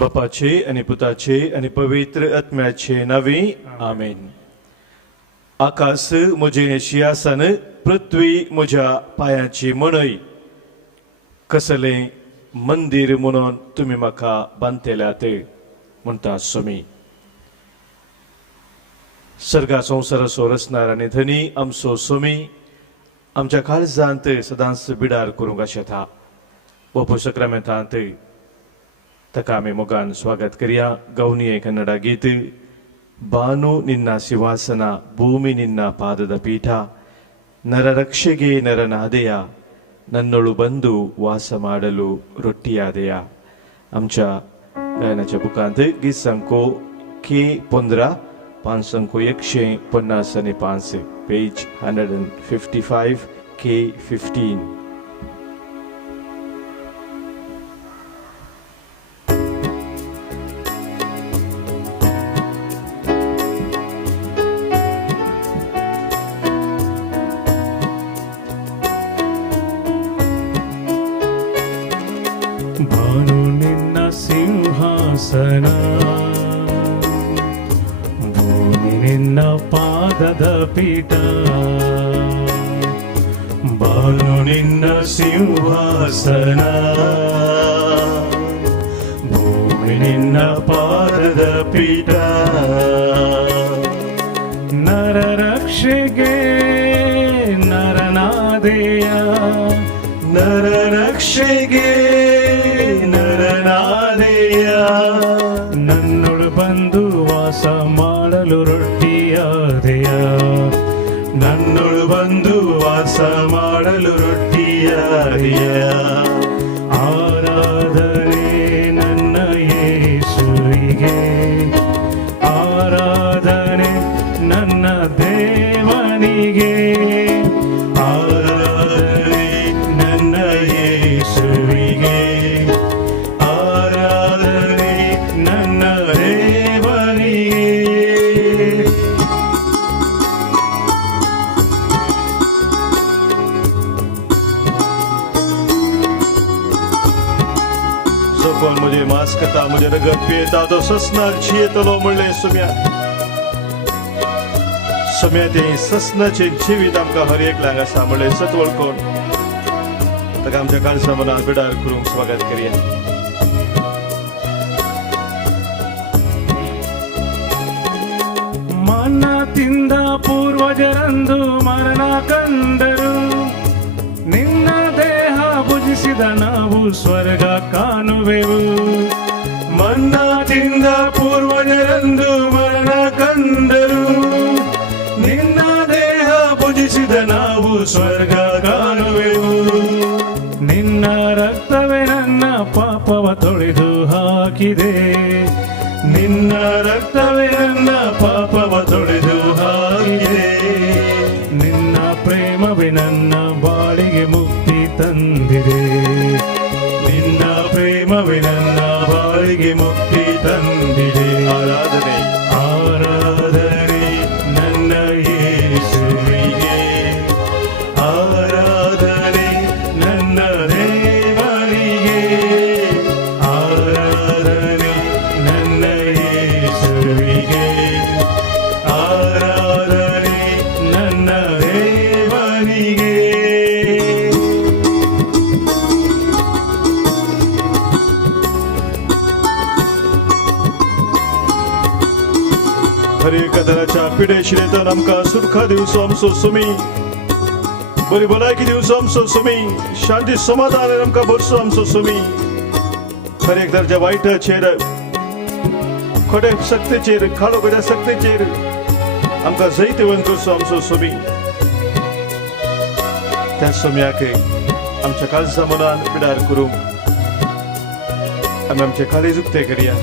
बापाचे आणि पुताचे आणि पवित्र आत्म्याचे नावे आमेन. आकाश म्हजे शियासन, पृथ्वी म्हज्या पांयाची मणय. कसले मंदिर म्हणून तुम्ही म्हाका बांदलेल्यात म्हणटा स्वामी. सर्गा संवसाराचो रचणार आनी धनी आमचो स्वामी आमच्या काळजांत सदांच बिडार करूंक आशेता. बापू सक्रामेंतांत ताका आमी मोगान स्वागत करिया. गवनी कन्नಡ गीत. ಬಾನು ನಿನ್ನ ಸಿಂಹಾಸನ, ಭೂಮಿ ನಿನ್ನ ಪಾದದ ಪೀಠ. ನರರಕ್ಷೆಗೆ ನರನಾದೆಯ, ನನ್ನೊಳು ಬಂದು ವಾಸ ಮಾಡಲು ರೊಟ್ಟಿಯಾದೆಯ. आमच्या गायनाच्या बुकांत गीत संको के 15 पान संको 155 पेज 155 के 15. ಬಾನು ನಿನ್ನ ಸಿಂಹಾಸನ, ಭೂಮಿ ನಿನ್ನ ಪಾದದ ಪೀಠ. ಬಾನು ನಿನ್ನ ಸಿಂಹಾಸನ, ಭೂಮಿ ನಿನ್ನ ಪಾದದ ಪೀಠ. ನರರಕ್ಷೆಗೆ ನರನಾದೆಯ, ನರರಕ್ಷೆಗೆ ನರನಾದೆಯ. ನನ್ನೊಳು ಬಂದು ವಾಸ ಮಾಡಲು ರೊಟ್ಟಿಯಾದೆಯ. ನನ್ನೊಳು ಬಂದು ವಾಸ ಮಾಡಲು ರೊಟ್ಟಿಯಾದೆಯ. ಆರಾಧನೆ ನನ್ನ ಯೇಸುವಿಗೆ, ಆರಾಧನೆ ನನ್ನ ದೇವನಿಗೆ. ಆರಾಧನೆ ನನ್ನ ಯೇಸುವಿಗೆ, ಆರಾಧನೆ ನನ್ನ ದೇವನಿಗೆ. सोकोन मुझे मास करता, मुझे रगत पिता तो ससना जियेतलो म्हणले सुम्या. सुम्या ते ससनाचे जिवीत आमकां हर एक लाग आसा म्हणले सत्वळ कोण. ताका आमच्या काळजा मनात बिडार करूंक स्वागत करिया. ಮನ್ನತಿಂದ ಪೂರ್ವಜರಂದು ಮರಣ ಕಂಡರು, ನಿನ್ನ ದೇಹ ಭುಜಿಸಿದ ನಾವು ಸ್ವರ್ಗ ಕಾಣುವೆವು. ಮನ್ನತಿಂದ ಪೂರ್ವಜರಂದು ಮರಣ ಕಂಡರು, ನಿನ್ನ ದೇಹ ಭುಜಿಸಿದ ನಾವು ಸ್ವರ್ಗ ಕಾಣುವೆವು. ನಿನ್ನ ರಕ್ತವೇ ನನ್ನ ಪಾಪವ ತೊಳೆದು ಹಾಕಿದೆ. ನಿನ್ನ ರಕ್ತವೇ ನನ್ನ ಪಾಪವ ತೊಳೆದು ಹಾಕಿದೆ. ನಿನ್ನ ಪ್ರೇಮವೇ ನನ್ನ ಬಾಳಿಗೆ ಮುಕ್ತಿ ತಂದಿದೆ. ನಿನ್ನ ಪ್ರೇಮವೇ ನನ್ನ ಬಾಳಿಗೆ ಮುಕ್ತಿ ತಂದಿದೆ. ಆರಾಧನೆ ಆರಾಧನೆ ನನ್ನ ಯೇಸುವಿಗೆ, ಆರಾಧನೆ ನನ್ನ ದೇವರಿಗೆ. ಆರಾಧನೆ ನನ್ನ ಯೇಸುವಿಗೆ, ಆರಾಧನೆ ನನ್ನ ದೇವರಿಗೆ. हर एक दराच्या पिढे शिरेतन आमकां सुखा दिवचो आमचो सुमी, बरी भलायकी दिवचो आमचो सुमी, शांती समाधान आमकां भरचो आमचो सुमी. हर एक दराच्या वायटाचेर, खोटे सक्तीचेर, खाडो खोट्या सक्तीचेर आमकां जैतवंत करचो आमचो सुमी. त्या सुम्याक आमच्या काळजा मनान बिडार करूंक आमी आमचे काळीज उक्ते करया.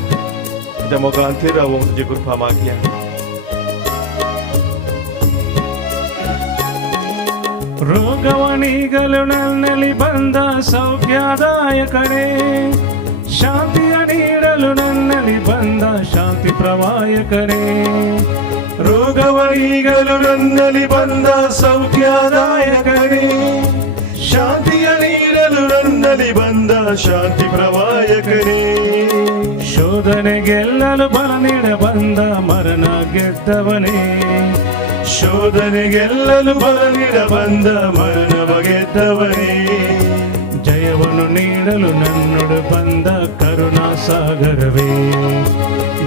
त्या मोगान थंय रावूंक तुजी कृपा मागया. ರೋಗವನಿಗಲು ನನ್ನಲ್ಲಿ ಬಂದ ಸೌಖ್ಯದಾಯಕನೇ, ಶಾಂತಿಯ ನೀಡಲು ನನ್ನಲ್ಲಿ ಬಂದ ಶಾಂತಿ ಪ್ರವಾಯಕನೇ. ರೋಗವನಿಗಲು ನನ್ನಲ್ಲಿ ಬಂದ ಸೌಖ್ಯದಾಯಕನೇ, ಶಾಂತಿಯ ನೀಡಲು ನನ್ನಲ್ಲಿ ಬಂದ ಶಾಂತಿ ಪ್ರವಾಯಕನೇ. ಶೋಧನೆ ಗೆಲ್ಲಲು ಬಲ ನೀಡ ಬಂದ ಮರಣ ಗೆದ್ದವನೇ. ಶೋಧನೆ ಗೆಲ್ಲಲು ಬಲ ನೀಡ ಬಂದ ಮರಣವ ಗೆದ್ದವನೇ. ಜಯವನ್ನು ನೀಡಲು ನನ್ನೊಡು ಬಂದ ಕರುಣಾ ಸಾಗರವೇ.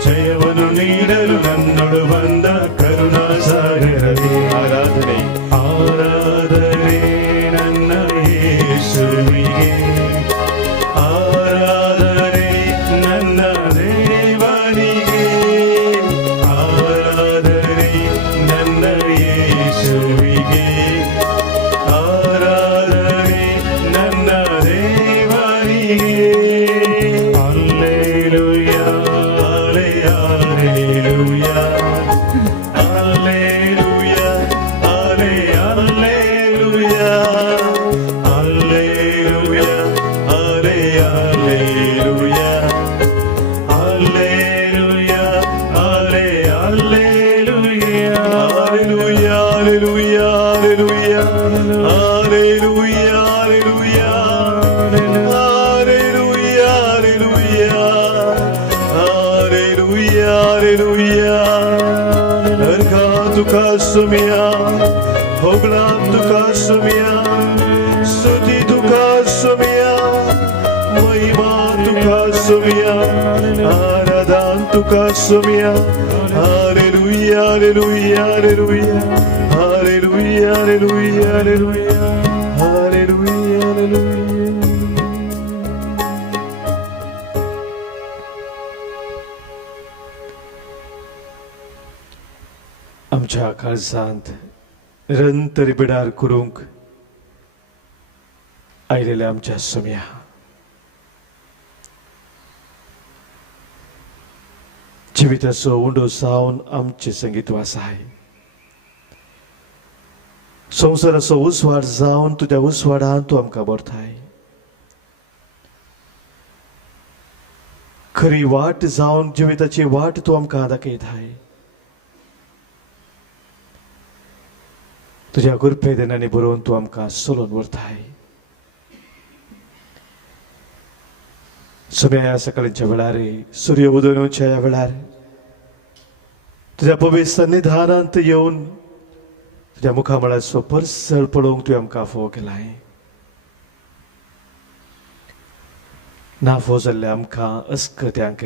ಜಯವನ್ನು ನೀಡಲು ನನ್ನೊಡು ಬಂದ ಕರುಣಾ ಸಾಗರವೇ. ಆರಾಧನೆ ಆರಾಧನೆ ನನ್ನ ಯೇಸುವಿಗೆ, ಆರಾಧನೆ ನನ್ನ ದೇವನಿಗೆ, ಆರಾಧನೆ ನನ್ನ ಯೇಸುವಿಗೆ, ಆರಾಧನೆ ನನ್ನ ದೇವನಿಗೆ. Hallelujah Hallelujah, hallelujah, hallelujah, hallelujah, hallelujah, hallelujah, hallelujah, hallelujah, hallelujah, hallelujah, Hallelujah, Hallelujah, तुका सुमिया, होगला तुका सुमिया, स्तुति तुका सुमिया, महिमा तुका सुमिया, आराधन तुका सुमिया. Hallelujah, Hallelujah, Hallelujah, Hallelujah, Hallelujah, Hallelujah, Hallelujah, Hallelujah. आमच्या काळजांत निरंतर बिडार करूंक आयलेल्या आमच्या सुम्या, जिविताचो उंडो सावन आमचे संगीत वासाय. संवसाराचो उसवाड जावन तुज्या उसवाडान तूं आमकां भरताय. खरी वाट जावन जिविताची वाट तूं आमकां दाखयताय. तुझ्या गुरफेदनांनी बरोवन तूं आमकां चलोवन व्हरताय. सुम्या ह्या सकाळच्या वेळार, सूर्य उदोवच्या ह्या वेळार तुझ्या पवित्र सन्निधानांत येवन तुझ्या मुखामळाचो परसळ पळोवंक तुवें आमकां फोव केलाय. नाफो जाल्ल्या आमकां अस्कत्यांक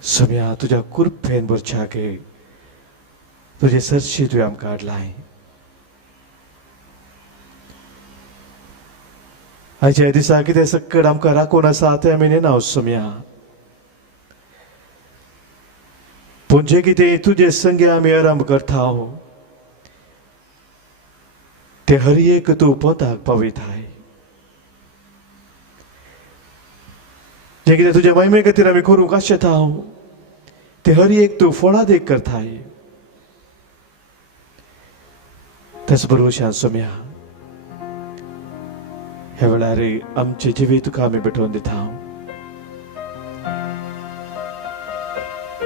सुम्या तुझ्या कुरफेन भरच्याक तुझे सरशी तुवें आमकां हाडलाय. आयच्या दिसा कितें सक्कड आमकां राखून आसा तें आमी नेना सुम्या, पूण जें कितें तुजे संगे आमी आरंभ करता तें हर एक तूं पोताक पावयताय. जें कितें तुज्या महिमे खातीर आमी करूंक आशेता तें हर एक तूं फळादेक करताय. त्याच बरोबर सुम्या ह्या वेळार आमचे जिवीत तुका आमी भेटोवन दिता.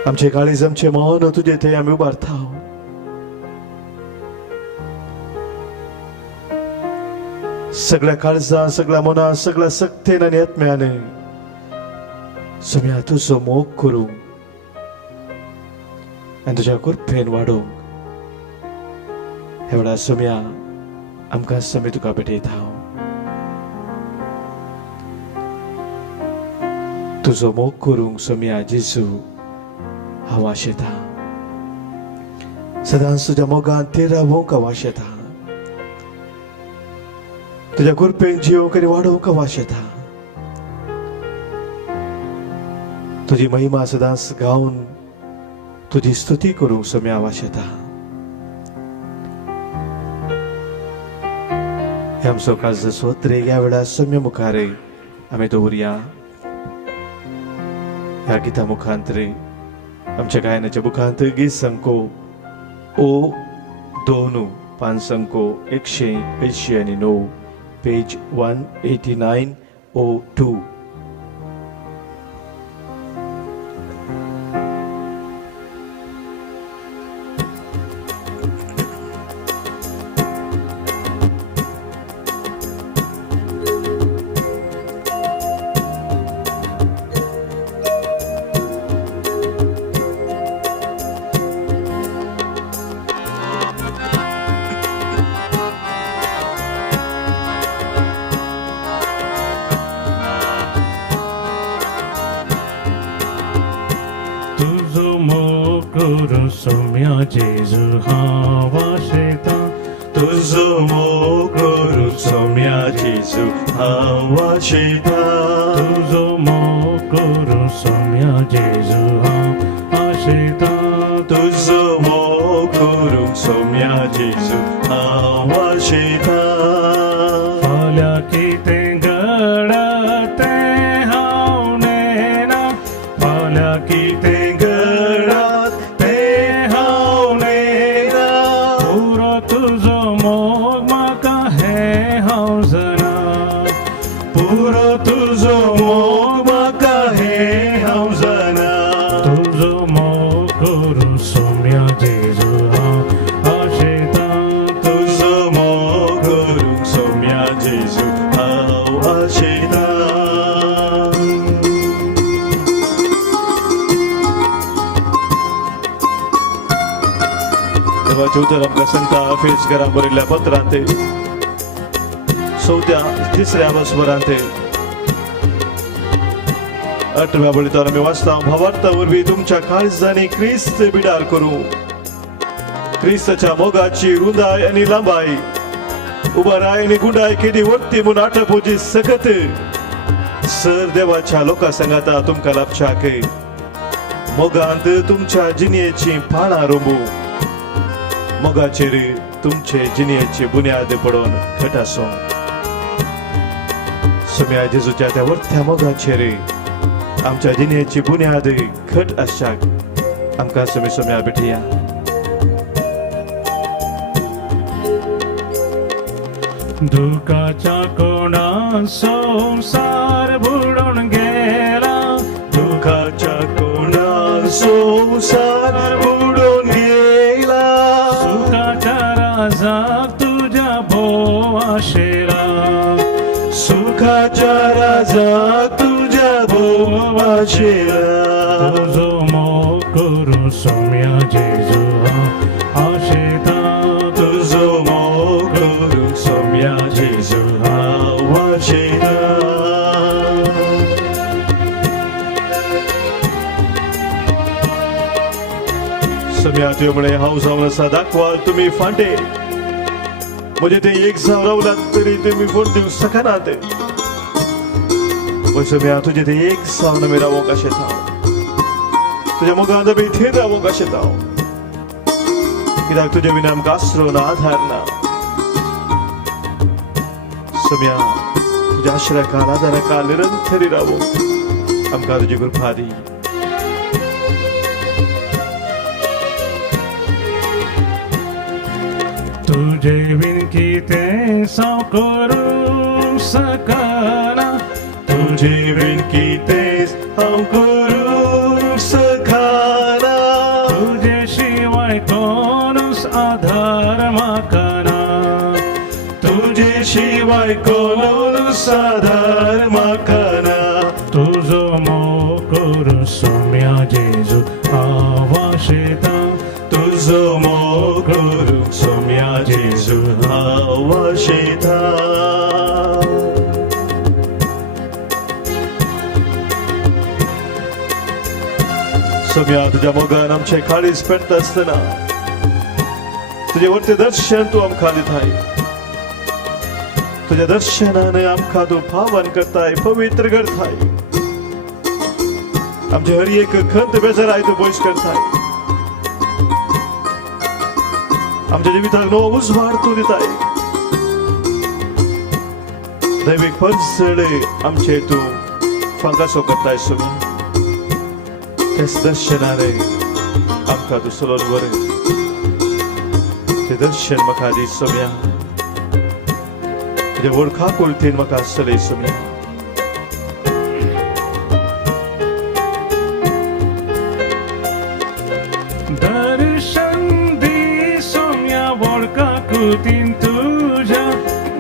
आमचे काळीज आमचे मन तुजे थंय आमी उबारता. सगळ्या काळजां, सगळ्या मनां, सगळ्या सक्तेन आनी आत्म्यान सुम्या तुजो मोग करूंक आनी तुज्या कुरफेन वाडोवंक ह्या वेळार सुम्या आमकां समी तुका भेटयता. तुजो मोग करूंक सुम्या जेजू हांव आशेता. सदांच तुज्या मोगान ते रावूंक हांव आशेता. तुज्या कुरपेन जिवंक आनी वाडोवंक हांव आशेता. तुजी महिमा सदांच गावन तुजी स्तुती करूंक सुम्या हांव आशेता. हे आमचो काळजाचो त्रेग ह्या वेळार सुम्या मुखार आमी दवरया. ह्या गिता मुखांतर आमच्या गायनाच्या मुखांत गीत संको O2 संको 189 पेज 189 O2. करू सोम्या जेजू हावा शेता तुझो मोग करू सोम्या जेजू हावा शेता तुझो मोग करू सोम्या जेजू हावा शेता तुझो मोग करू सोम्या जेजू हावा शेता फाल्या कितें घडत हांव नेना फाल्या कितें घडात ते हांव नेना पुरो तुझो मोग म्हाका हें हांव जाणा पुरो तुझो मोग म्हाका हें हांव जाणा तुझो मोग करू सोम्या जेजू हांव आशेता तुझो मोग करू सोम्या जेजू हांव आशेता देवाचे उतर आमकां सांगता फेसकरां बरयल्ल्या पत्रांत तिसऱ्या वस्वरांत 8व्या बळीतान आमी वाचता भावार्था वरवीं तुमच्या काळजांनी क्रिस्त बिडार करूं क्रिस्ताच्या मोगाची रुंदाय आनी लांबाय उबाराय आनी गुंडाय केदी वर्ती म्हूण आटोवची सकत सर देवाच्या लोकां सांगाता तुमकां लाभशाक मोगांत तुमच्या जिणेची पाळां रोंबू मोगाचेर तुमचे जिणेची बुन्याद पडोवन घट आसूं सोम्या जेजूच्या त्या वर्थ्या मोगाचेर आमच्या जिणेची बुन्याद घट आसच्याक आमकां सोम्या भेटया दुखाच्या कोणात संसार बुडून गेला दुखाच्या कोणात संसार बुडून गेला सुखाच्या राजाक तुझ्या भोव आशेला सुखाच्या राजा तुझ्या भोव आशेला तुझो मोग करू सोम्या जेजू हांव आशेता तुझो मोग करू सोम्या जेजू हांव आशेता सोम्या तुवें म्हळें हांव जावन आसा दाखवाल तुमी फांटे म्हणजे ते एक जावन रावलात तरी तुमी फट दिवंक शकनात सोम्या तुजें ते एक जावन आमी रावोंक आशेता तुज्या मोगांत आमी थंय रावोंक आशेता कित्याक तुजे बिना आमकां आसरो ना आधार ना सोम्या तुज्या आश्रयाकाल आदाराकाल निरंतरी रावोंक आमकां तुजी कृपा दी तुझे बिन कितें साव करूंक सकना तुजे बिन कितेंच हांव करूंक सकना तुझे शिवाय कोणूच आधार म्हाका ना तुजे शिवाय कोणूच आधार म्हाका ना तुझो मोग करू सोम्या जेजू हांव आशेता तुझो मोग करूंक सोम्या जेजू हांव आशेता सोम्या तुज्या मोगान आमचे काळीज पेटता आसतना तुजे वर्ते दर्शन तूं आमकां दिताय तुज्या दर्शनान आमकां तूं पावन करताय पवित्र करताय आमचे हर एक खंत बेजाराय तूं पयस करताय आमच्या जिविताक नवो उजवाड तूं दिताय दैवीक परसळ आमचे तूं फांकासो करताय सोम्या तेच दर्शनान आमकां तूं चलोवन व्हर तें दर्शन म्हाका दी सोम्या तुज्या वळखा कुळतेन म्हाका चलय सोम्या दर्शन दी सोम्या वळखा कुळतीन तुझ्या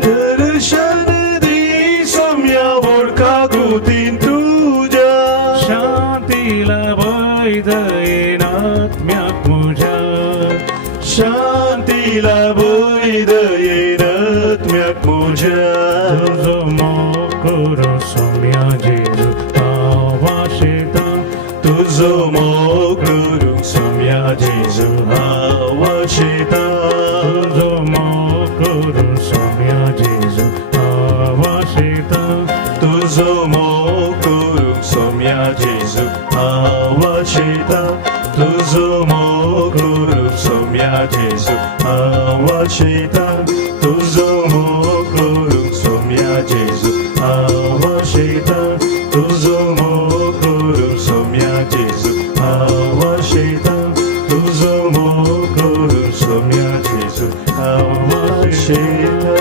दर्शन दी सोम्या वळखा कुळतीन तुज्या शांतीला वैदयेन आत्म्याक म्हज्या शांतीला वैदयेन आत्म्याक म्हज्या तुझो मोग जेजू आवश्यता तुझो मोग सोम्या जेजू आवश्यता तुझो मोग सोम्या जेजू आवश्यता तुझो मोग सोम्या जेजू आवश्यता तुझो मोग सोम्या जेजू आवश्यता.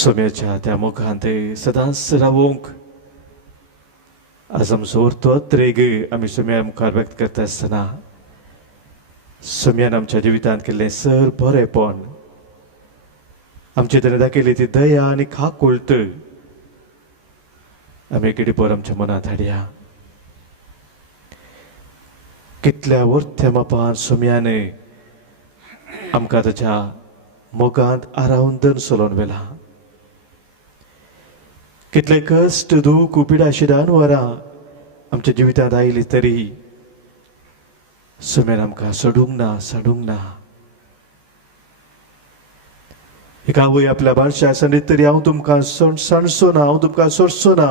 सोम्याच्या त्या मुखांत सदांच रावूंक आज आमचो उरतो त्रेग आमी सोम्या मुखार व्यक्त करता आसतना सोम्यान आमच्या जिवितांत केल्लें सर बरेंपण आमचे तरेन दाखयली ती दया आनी खाकुळट आमी कितें आमच्या मनांत हाडया. कितल्या वर्थ्या मापान सोम्यान आमकां ताच्या मोगांत आरावंदन चलोवन व्हेला. कितले कश्ट दूख पिडाशिदान वरां आमच्या जिवितांत आयली तरी सोम्यान आमकां सोडूंक ना. एक आवय आपल्या बाळशा सांगीत तरी हांव तुमकां सांडचो ना, हांव तुमकां सोडचो ना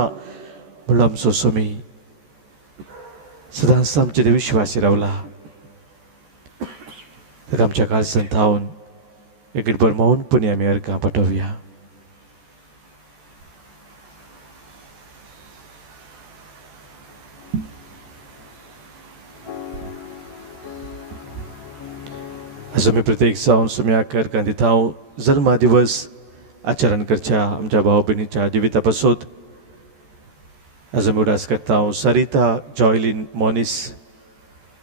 म्हणून आमचो सोमी सदांच आमचे ते विश्वासी रावला. ताका आमच्या काळजांत थावन एक बर मौनपणी आमी अर्घां पाठोवया. आज आमी प्रत्येक जावन सोम्याक अर्घां दिता. हांव जल्मा दिवस आचरण करच्या आमच्या भाव भयणीच्या जिविता पासून आज आमी उडास करता. हांव Sarita Joyline Moniz,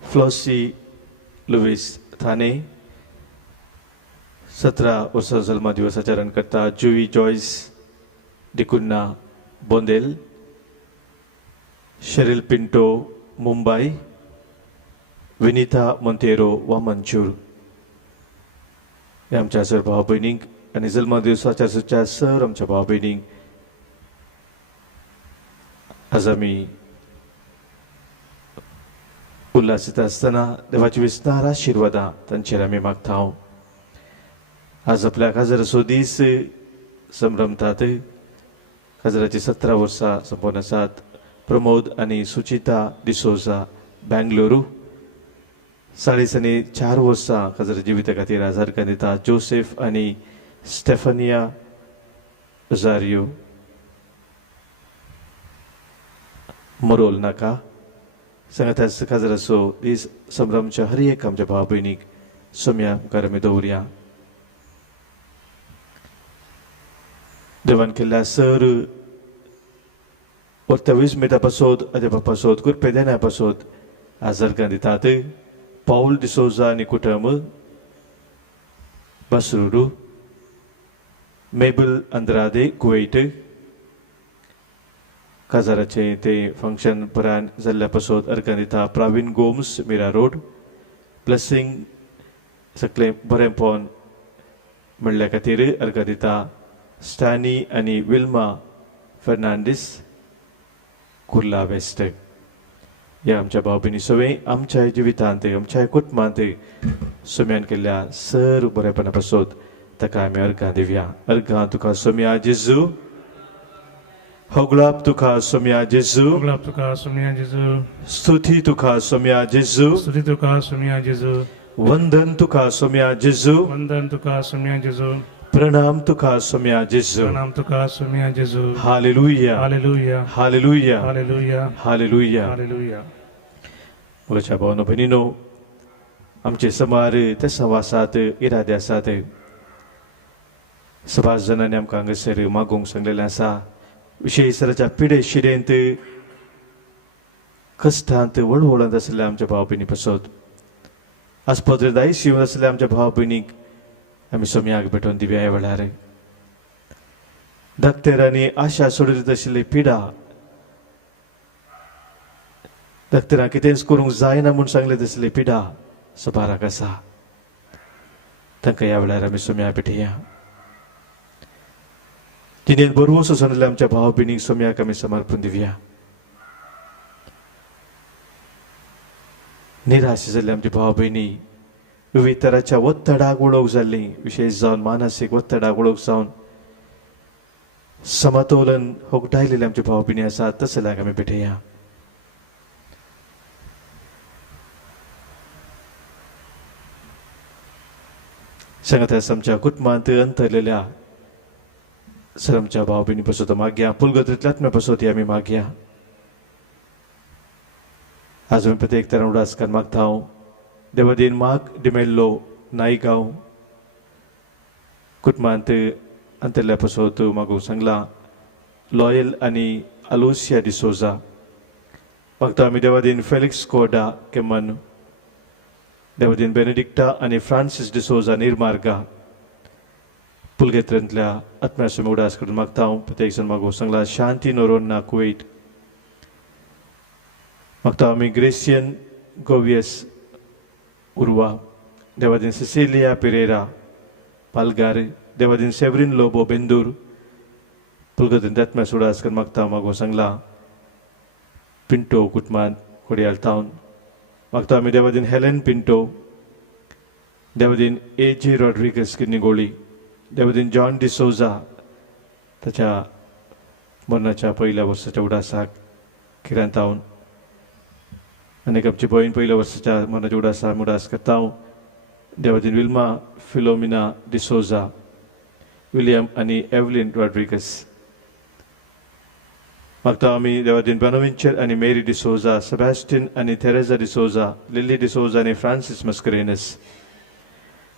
flossy Lewis थाने 17 वर्सां जल्मा दिवस आचरण करता. जुई जॉयस डिकुन्ना बोंदेल, शेरिल पिंटो मुंबई, विनीता मोंतेरो वामनचूर हे आमच्या सर भाव भयणींक आनी जल्मा दिवसाच्या सुच्या सर आमच्या भाव भयणींक आज आमी उल्हासीत आसतना देवाची विस्तार आशिर्वादां तांचेर आमी मागता. आज आपल्या काजराचो दीस संभ्रमतात. काजराची 17 वर्सां संपन्न आसात. प्रमोद आनी सुचिता डिसोजा बेंगलुरू 4.5 वर्सां काजर जिविता खातीर आज अर्घां दिता. जोसेफ आनी स्टेफनिया ओजारियो मोरोल नाका सांगात काजराचो दीस संभ्रमच्या हर एक आमच्या भाव भयणीक सोम्या मुखार आमी दवरया. देवान केल्ल्या सर 28 मिनटां पासून अदेपा पासून कुरपेदेना पासून आज अर्घां दितात. पाऊल डिसोजा आनी कुटुंब बसरूरू, मेबल अंद्रादे कुवेट काजाराचे ते फंक्शन बऱ्यान जाल्ल्या पासून अर्घां दिता. प्रवीण गोम्स मिरा रोड ब्लेसिंग सगळें बरेंपण म्हणल्या खातीर अर्घां दिता. स्टॅनी आनी विल्मा फर्नांडीस कुर्ला वेस्ट ह्या आमच्या भाव भयणी सगळे आमच्या जिवितांत आमच्या कुटुंबांत सोम्यान केल्ल्या सर बरेपणा पासून ताका आमी अर्घां दिवया. अर्घां तुका सोम्या जेजू, होगलाप तुका सोम्या जेजू, होगलाप तुका सोम्या जेजू, स्तुती तुका सोम्या जेजू, स्तुती तुका सोम्या जेजू, वंदन तुका सोम्या जेजू, वंदन तुका सोम्या जेजू, प्रणाम तुका सोम्या जेजू, प्रणाम तुका सोम्या जेजू. Hallelujah, hallelujah, hallelujah, hallelujah, hallelujah. Hallelujah. म्हज्या भावनो भयणीनो, आमचे समार ते सहवासात इरादे आसात. सभास जाणांनी आमकां हांगासर मागोवंक सांगलेलें आसा. विशेशराच्या पिडे शिडेंत कश्टांत वळवळांत आसलेल्या आमच्या भाव भयणी पासून आज पदरदायीस येवन आसलेल्या आमच्या भाव भयणीक आमी सोम्याक भेटोवन दिवया. ह्या वेळार धाकटेरांनी आशा सोडित आशिल्ली पिडा, धाकटेरां कितेंच करूंक जायना म्हूण सांगलें आसली पिडा सबाराक आसा. तांकां ह्या वेळार आमी सोम्या भेटया. जिणेन बरवो सोसलेल्या आमच्या भाव भयणीक सोम्याक आमी समर्पण दिवया. निराश जाल्ल्या आमच्या भाव भयणी विविध तरांच्या वत्तडाक उडोवंक जाल्ली, विशेष जावन मानसीक वत्तडाक उडोवंक जावन समतोलन होगटायलेले आमचे भाव भयणी आसात तसल्याक आमी भेटया. सांगात आमच्या कुटुंबांत अंतरलेल्या सर आमच्या भाव भयणी पासून मागया, पुलगत्रींतल्या आत्म्या पासून आमी मागया. आज आमी प्रत्येक तरां उडासकार मागता हांव देवादीन माग डिमेल्लो नायगांव कुटुंबांत अंतरल्या पासून मागूंक सांगला. लॉयल आनी आलोसिया डिसोजा मागता आमी देवादीन फेलिक्स कोर्डा केमन, देवादीन बेनेडिक्टा आनी फ्रांसीस डिसोजा निर्मार्गा पुलगेत्रांतल्या आत्म्यासून उडास करून मागता हांव प्रत्येक जण मागूंक सांगला. शांती नोरोन्ना कुवेट मागता आमी ग्रेसियन गोवियस उर्वा, देवादीन सिसिलिया पेरेरा पालगार, देवादीन सेवरीन लोबो बेंदूर पुलगेत्रांतल्या आत्म्यासून उडास करून मागता हांव मागूंक सांगला. पिंटो कुटुंबांत कोडयाल टावन मागता आमी देवादीन हेलेन पिंटो, देवादीन A.J. रॉड्रिगस किर्निगोळी, देवादीन जॉन डिसोजा ताच्या मरणाच्या पहिल्या वर्साच्या उडासाक किरांतावन आनीक आमची भयण पहिल्या वर्साच्या मरणाच्या उडासाक उडास करता हांव. Devadin Wilma Philomena D'Souza, William आनी एवलिन रॉड्रिगस मागता आमी देवादीन बेनोविंचर आनी मेरी डिसोजा, सेबॅस्टिन आनी थेरेजा डिसोजा, लिली डिसोजा आनी फ्रांसीस मस्करेनस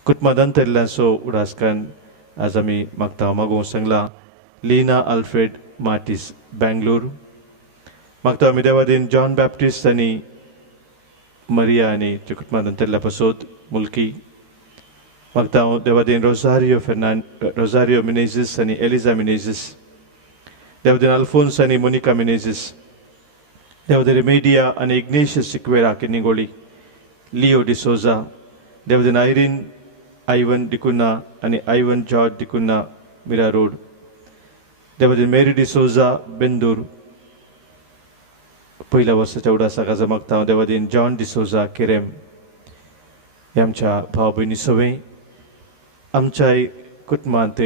कुटुंबांत अंतरल्यांचो उडासकान आज आमी मागता मागूंक सांगला. लिना आल्फ्रेड मार्टिस बेंगलोर मागता आमी देवादीन जॉन बॅप्टिस्ट आनी मरिया आनी कुटुंबांत अंतरल्या पासून मुल्की मागता हांव देवादीन रोजारियो मिनेझीस आनी एलिझा मिनेझीस, देवादीन अल्फोन्स आनी मोनिका मिनेझीस, देवादीन रेमेडिया आनी Ignatius Sequeira Kirnigoli, Leo D'Souza, देवादीन आयरीन आयवन डिकुना आनी Ivan George D'Cunha Mira road, देवादीन मेरी डिसोजा बेंदूर पहिल्या वर्साच्या उडासाक आज मागता हांव देवादीन जॉन डिसोजा केरेम. हे आमच्या भाव भयणी सवय आमच्याय कुटुंबांत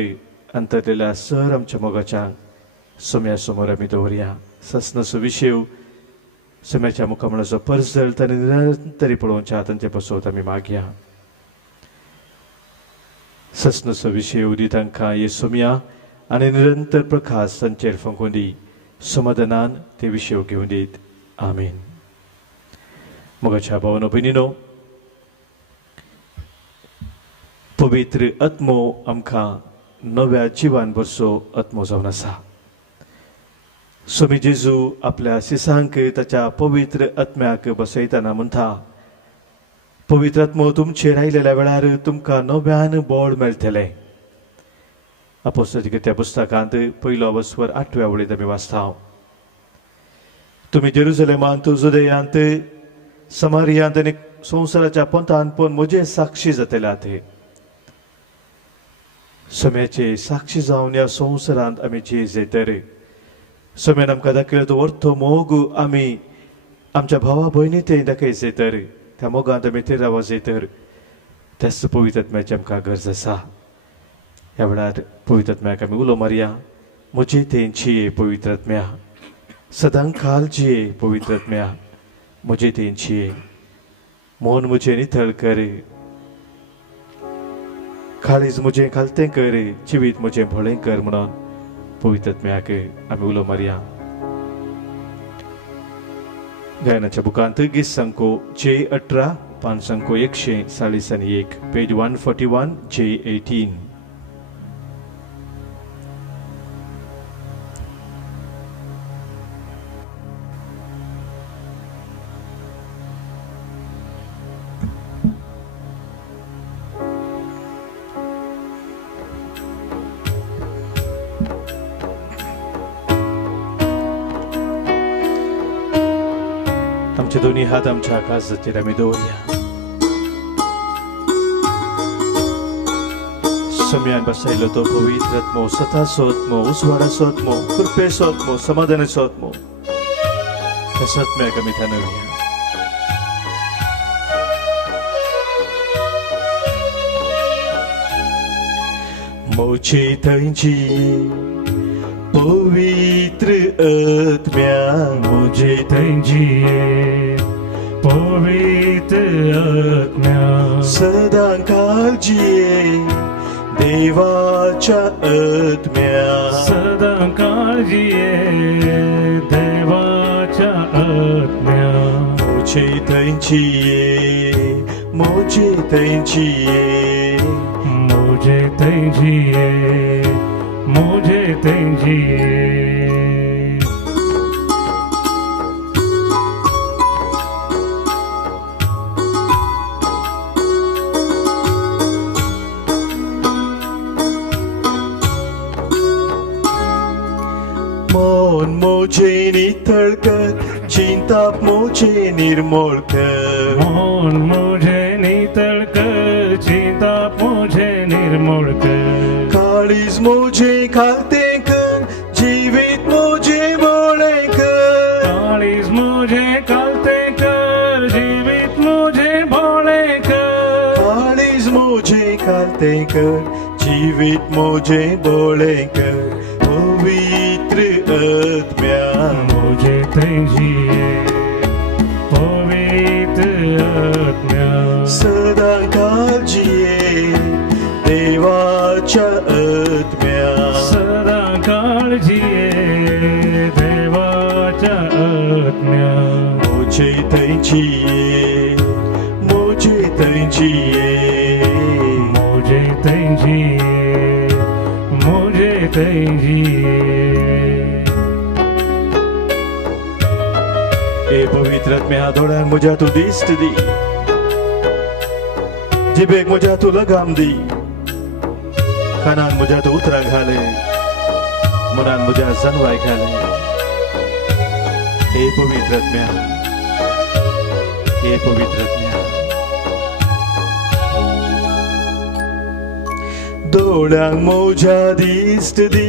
अंतरलेल्या सर आमच्या मोगाच्या सोम्या समोर आमी दवरया. ससनसो विशेव सोम्याच्या मुखामळाचो परजळ ताणें निरंतरी पळोवच्या तांचे पासून आमी मागया. ससनसो विशेव उदी तांकां हे सोम्या आनी निरंतर प्रकाश तांचेर फुंकून दी, समाधानान ते विशेव घेवन दीत. आमीन. मोगाच्या भावानो भयणीनो, पवित्र आत्मो आमकां नव्या जिवान भरसो आत्मो जावन आसा. स्वामी जेजू आपल्या शिसांक ताच्या पवित्र आत्म्याक बसयतना म्हणटा, पवित्र आत्मो तुमचेर आयलेल्या वेळार तुमकां नव्यान बळ मेळटलें. अपोस्तलिक त्या पुस्तकांत 1 8व्या वळेंत आमी वाचता. तुमी जेरुसलेमांत, जुदेयांत, समारियांत आनी संवसाराच्या पंथांत पण म्हजे साक्षी जातल्यात. सोम्याचे साक्षी जावन ह्या संवसारांत आमी जेज येतर सोम्यान आमकां दाखयलो तो व्हडलो मोग आमी आमच्या भावा भयणी थंय दाखयचे तर त्या मोगांत आमी थंय रावचे तर त्याच पवित्र आत्म्याची आमकां गरज आसा. ह्या वेळार पवित्र आत्म्याक आमी उलो मारया. म्हजे थंय जिये पवित्र आत्म्या, सदां काल जिये पवित्र आत्म्या, म्हजे थंय जिये, मन म्हजें नितळ कर, काळीज म्हजें खालतें कर, जिवीत म्हजें भोळें कर म्हणून पवित्र आत्म्याक आमी उलो मारया. गायनाच्या बुकांत गीत संको J18 पान संको 141 पेज 141 J18. आमचे दोन्ही हात आमच्या काळजाचेर आमी दवरया. सोम्यान बसयलो तो पवित्र आत्मो, सताचो आत्मो, उजवाडाचो आत्मो, कृपेचो आत्मो, समाधानाचो आत्मो, त्या आत्म्याक आमी थानवया. मोचे थंयची पवित्र आत्म्या मुझे थंजिये पवित्र आत्म्या सदा काळजीये देवाच्या आत्म्या सदा काळजीये देवाच्या आत्म्या मोचे थंयची मोचे थंयची मुझे थंजिये मुझे थंजिये मन मोचे नितळ कर चिंताप मोचे निर्मळ कर मन मुझे नितळ कर चिंता मुझे निर्मूळ कर काळीज मोजे खाते कर जीवित मोजे बोळे कर काळीज मुझे कालते कर जीवित मुझे भोळे कर काळीज मोजे खाते कर जीवित मोजे बोळे कर पवित्र आत्म्या मुझे थंजिये पवित्र आत्म्या सदा काळजीये देवाच्या आत्म्या सदा काळजीये देवाच्या आत्म्या मोचे थंयची मोचे थंयची मुझे थंजिये मुझे थंजिये ए पवित्र आत्म्या दोळ्यांक म्हज्या तूं दिश्ट दी जिबेक म्हज्या तूं लगाम दी कानान म्हज्या तूं उतरां घाले मनान म्हज्या जानवाय घाले हे पवित्र आत्म्या हे पवित्र आत्म्या दोळ्यांक म्हज्या दिश्ट दी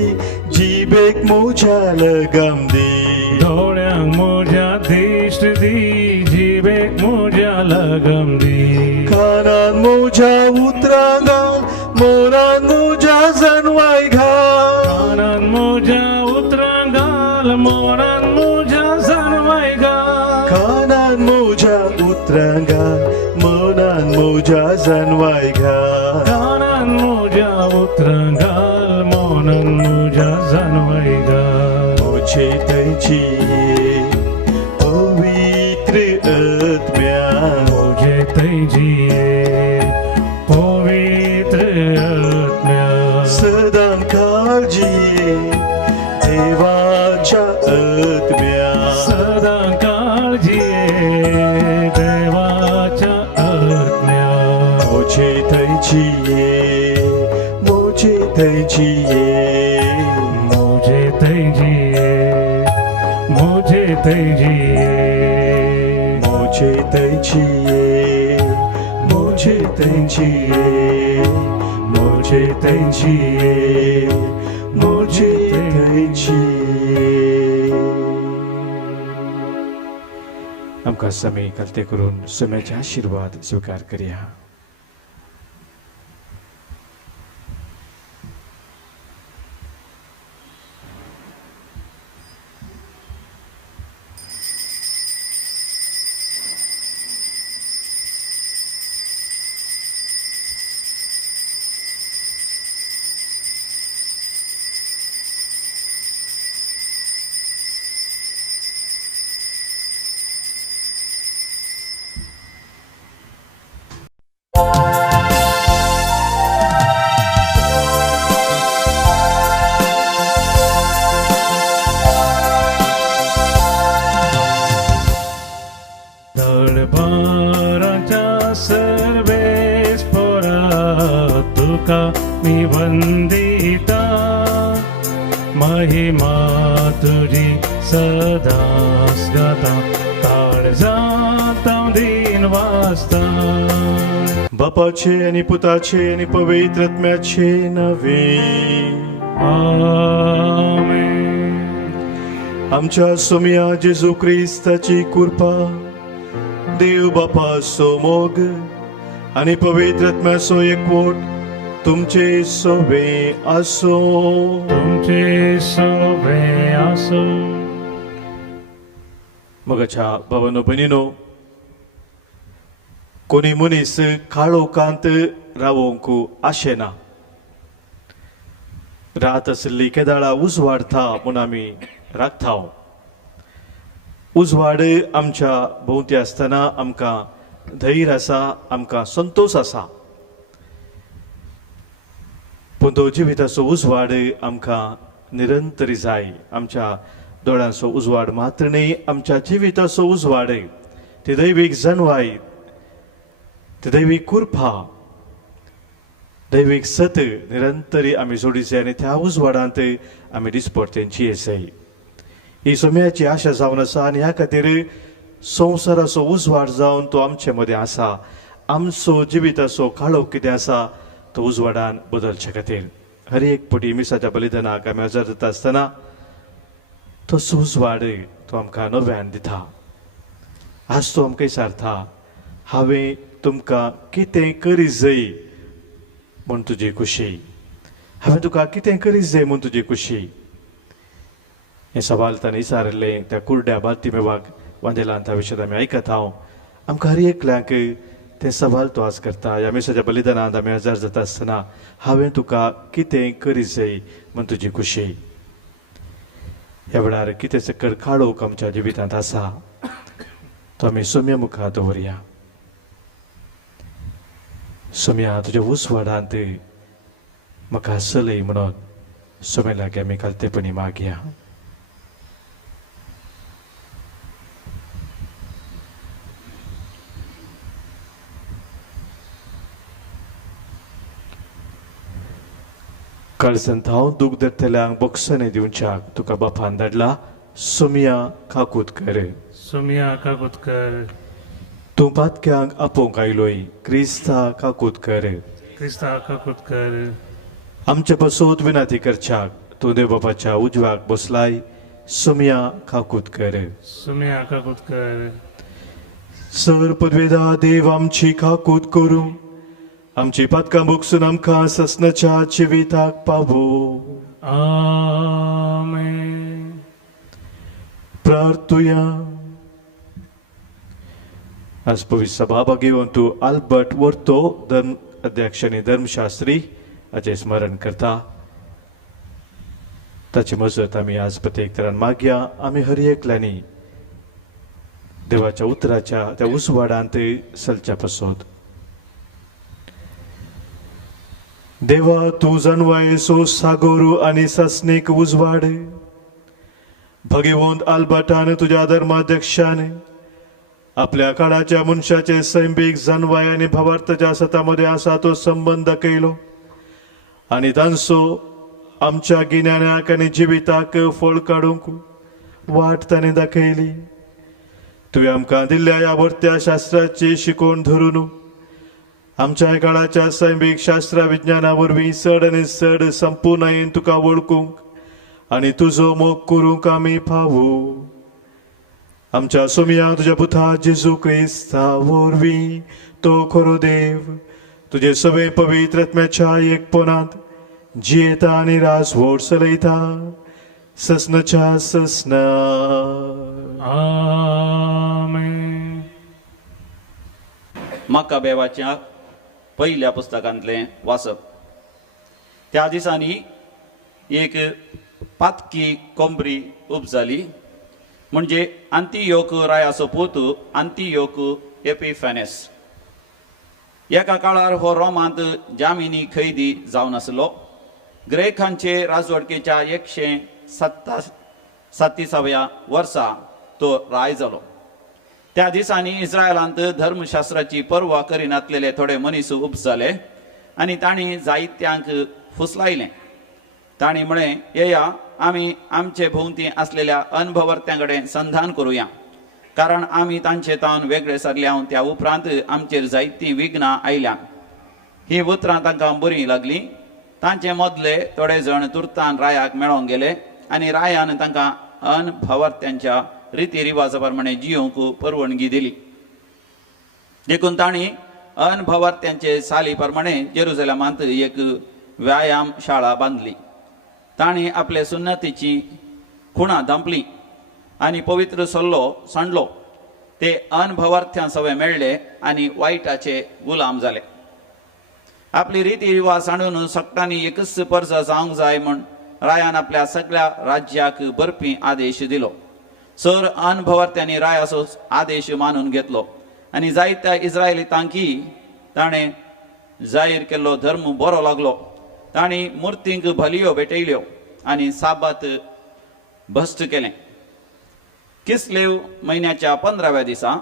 जिबेक म्हज्या लगाम दी डोळ्यांक म्हज्या दिश्ट दी जिबेक म्हज्या लगाम दी कानान म्हज्या उतरां घाल मनान म्हज्या जानवाय घाल कानान म्हज्या उतरां घाल मनान म्हज्या जानवाय घाल कानान म्हज्या उतरां घाल मनान म्हज्या जानवाय घाल कानान म्हज्या उतरां घाल मनान म्हज्या जानवाय घाल मोचे थंयची पवित्र आत्म्या मुझे थंजिये पवित्र आत्म्या सदा काळजीये देवाच्या आत्म्या सदा काळजीये देवाच्या आत्म्या मोचे थंयची मोचे थंयची मुझे थंजिये मुझे थंजिये मोचे थंयची मोचे थंयची मोचे थंयची मोचे थंयची आमकां समय कलते करून समयाचे आशीर्वाद स्वीकार करुया दळभाराच्या सर्वेस पोरा तुका मी वंदिता महिमा तुझी सदाच गाता काळजात दिन वाजता बापाचे आणि पुताचे आणि पवित्र आत्म्याचे नवे आमेन. आमच्या सोम्या जेजू क्रिस्ताची कृपा देव बापा सो मोग आणि पवित्र आत्म्याचो एकवट तुमचे सोबे असो. तुमचे सोबे असो. मगच्या भावांनो भयणीनो, कोणी मनीस काळोखांत रावोंक आशेना. रात आसली केदाळा उजवाडता म्हूण आमी राखता. उजवाड आमच्या भोवती आसतना आमकां धैर्य आसा, आमकां संतोष आसा. पूण तो जिविताचो उजवाड आमकां निरंतरी जाय. आमच्या दोळ्यांचो उजवाड मात्र न्ही, आमच्या जिविताचो उजवाड, ती दैवीक जनवाय, ती दैवीक कृपा, दैवीक सत निरंतरी आमी जोडीचे आनी त्या उजवाडांत आमी दिसपट्ट्यांची येसाय. ही सोम्याची आशा जावन आसा आनी ह्या खातीर संवसाराचो उजवाड जावन तो आमचे मदें आसा. आमचो जिविताचो काळोख कितें आसा तो उजवाडान बदलचे खातीर हर एक पटी मिसाच्या बलिदानाक आमी हजर जाता आसतना तसो उजवाड तो आमकां नव्यान दिता. आज तो आमकां विचारता, हांवें तुमकां कितें करी जाय म्हूण तुजी खुशी. हांवें तुका कितें करी जाय म्हूण तुजी खुशी. हे सवाल ताणें विचारले त्या कुरड्या बार्तिमेवाक वांदेलांत विशयात आमी आयकत हांव. आमकां हर एकल्यांक ते सवाल तो आज करता. ह्या मिसाच्या बलिदानांत आमी हजर जाता आसतना हांवें तुका कितें करी जाय म्हूण तुजी खुशी. ह्या वेळार कितें चक्कर काळोख आमच्या जिवितांत आसा तो आमी सोम्या मुखार दवरया. सोम्या, तुज्या उजवाडांत म्हाका चलय म्हणून सोम्या लागीं आमी खालतेपणी मागया. काळजांत हांव दूख धरतल्यांक बोगसणे दिवच्याक तुका बापान धाडला. सोम्या काकूतकर. सोम्या काकूतकर. तूं पातक्यांक आपोवंक आयलोय. क्रिस्ता काकूतकर. क्रिस्ता काकूतकर. आमचे बसोत विनाती करच्याक तूं देव बापाच्या उजव्याक बसलाय. सोम्या काकूतकर. सोम्या काकूतकर. सर पदवेदा देव आमची काकूत करूं. आमची पातकां बोगसून आमकां ससनाच्या जिविताक पावो. आमेन. प्रार्थुया. आज पवित्र सभा भाग्यवंतू आल्बर्ट वर्तो धर्म अध्यक्ष आनी धर्मशास्त्री हाचें स्मरण करता. ताची मजत आमी आज प्रत्येक तरान मागया. आमी हर एकल्यांनी देवाच्या उतराच्या त्या उजवाडांत चलच्या पासत. देवा, तूं जनवायेचो सागोरू आनी ससनीक उजवाड. भगिवंत आल्बर्टान तुज्या धर्माध्यक्षान आपल्या काळाच्या मनशाचे सैमीक जनवाय आनी भावार्थाच्या सतामध्ये आसा तो संबंध केलो आनी तांचो आमच्या गिन्यानाक आनी जिविताक फळ काडूंक वाट ताणें दाखयली. तुवें आमकां दिल्ल्या ह्या वर्त्या शास्त्राची शिकोवण धरून आमच्या काळाच्या सैमीक शास्त्र विज्ञाना वरवीं चड आनी चड संपूर्णयेन तुका वळखूंक आनी तुजो मोग करूंक आमी फावो. आमच्या सोम्या तुज्या पुता जेजू क्रिस्ता वरवीं तो खरो देव तुजे सगळे पवित्र आत्म्याच्या एकपणांत जियेता आनी राजवट चलयता ससनाच्या ससना. आमेन. माकाबेवाच्या पहिल्या पुस्तकांतलें वाचप. त्या दिसांनी एक पातकी कोंबरी उब जाली. म्हणजे अंतियोक रायाचो पूत अंतियोक एपिफॅनेस. एका काळार हो रोमांत जामिनी खैदी जावन आसलो. ग्रेकांचे राजवडकेच्या 137व्या वर्सा तो राय जालो. त्या दिसांनी इस्रायलांत धर्मशास्त्राची पर्वा करिनासलेले थोडे मनीस उब जाले आनी तांणी जायत्यांक फुसलायले. तांणी म्हळें, येया आमी आमचे भोवती आसलेल्या अनुभवर्त्यां कडेन संधान करुया, कारण आमी तांचे तावन वेगळे सरल्या. त्या उपरांत आमचेर जायतीं विघ्नां आयल्या. ही उतरां तांकां बरी लागली. तांचे मदले थोडे जण तुर्तान रायाक मेळोंक गेले आनी रायान तांकां अनुभवर्त्यांच्या रिती रिवाजा प्रमाणे जियोंक परवानगी दिली. देखून तांणी अनुभवर्त्यांचे सालीप्रमाणे जेरुसलेमांत एक व्यायाम शाळा बांधली. ताणी आपले सुन्नतीची खुणा दंपली आणि पवित्र सल्लो सांडलो. ते अनुभवर्त्यां सवय मेळ्ळे आणि वाईटाचे गुलाम जाले. आपली रीती रिवाज सांडून सक्तांनी एकच पर्स जावंक जाय म्हण रायान आपल्या सगळ्या राज्याक बरपी आदेश दिलो. सर अनुभवर्त्यांनी रायाचो आदेश मानून घेतलो आणि जायत्या इस्रायलितांकी ताणें जाहीर केल्लो धर्म बरो लागलो. तांणी मुर्तींक भलयो भेटयल्यो आणि साबात भस्त केलें. किस्लेव म्हयन्याच्या 15व्या दिसा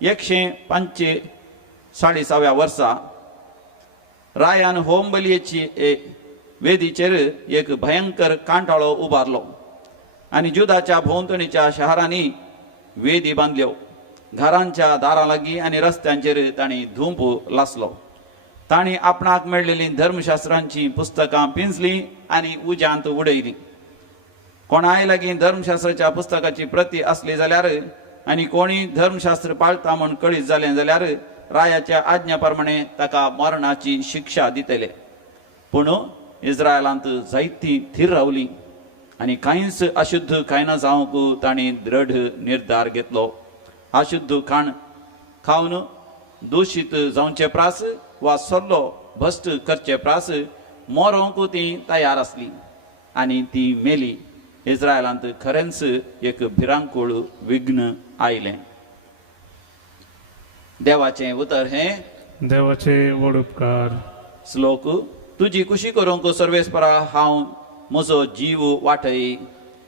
145व्या वर्सा रायान होम बलयेची वेदीचेर एक भयंकर कांटाळो उबारलो आणि जुदाच्या भोंवतणीच्या शारांनी वेदी बांदल्यो. घरांच्या दारां लागीं आनी रस्त्यांचेर तांणी धूंप लासलो. तांणी आपणाक मेळिल्लीं धर्मशास्त्रांची पुस्तकां पिंजलीं आनी उज्यांत उडयलीं. कोणाय लागीं धर्मशास्त्राच्या पुस्तकाची प्रती असली जाल्यार आनी कोणी धर्मशास्त्र पाळटा म्हूण कळीत जालें जाल्यार रायाच्या आज्ञा प्रमाणे ताका मरणाची शिक्षा दितले. पूण इस्रायलांत जायतीं थीर रावलीं आनी कांयच अशुद्ध खायना जावंक तांणी दृढ निर्धार घेतलो. अशुद्ध खाण खावन दूषित जावचे प्रास वा सल्लो भ्रश्ट करचे प्रास मरोंक ती तयार आसली आनी ती मेली. इस्रायलांत खरेंच एक भिरांकूळ विघ्न आयलें. देवाचें उतर हे देवाचे व्हड उपकार. श्लोक. तुजी खुशी करूंक सर्वेस्परा हांव म्हजो जीव वाटय.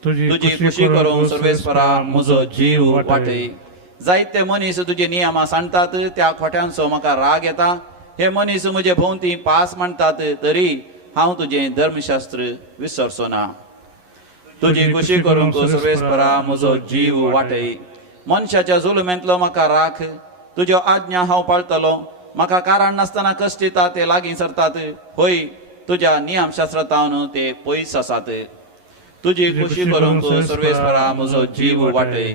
तुजी खुशी करूंक सर्वेस्परा म्हजो जीव वाटय. जायते मनीस तुजे नियमां सांगतात त्या खोट्यांचो म्हाका राग येता. हे मनीस म्हजे भोंवती पास म्हणटात तरी हांव तुजें धर्मशास्त्र विसरचो ना. तुजी खुशी करूंक सर्वेस्परा म्हजो जीव वाटय. मनशाच्या जुलमेंतलो म्हाका राख. तुज्यो आज्ञा हांव पाळटलो. म्हाका कारण नासतना कश्ट येता ते लागीं सरतात. होय, तुज्या नियमशास्त्रांतल्यान ते पयस आसात. तुजी खुशी करूंक सर्वेस्परा म्हजो जीव वाटय.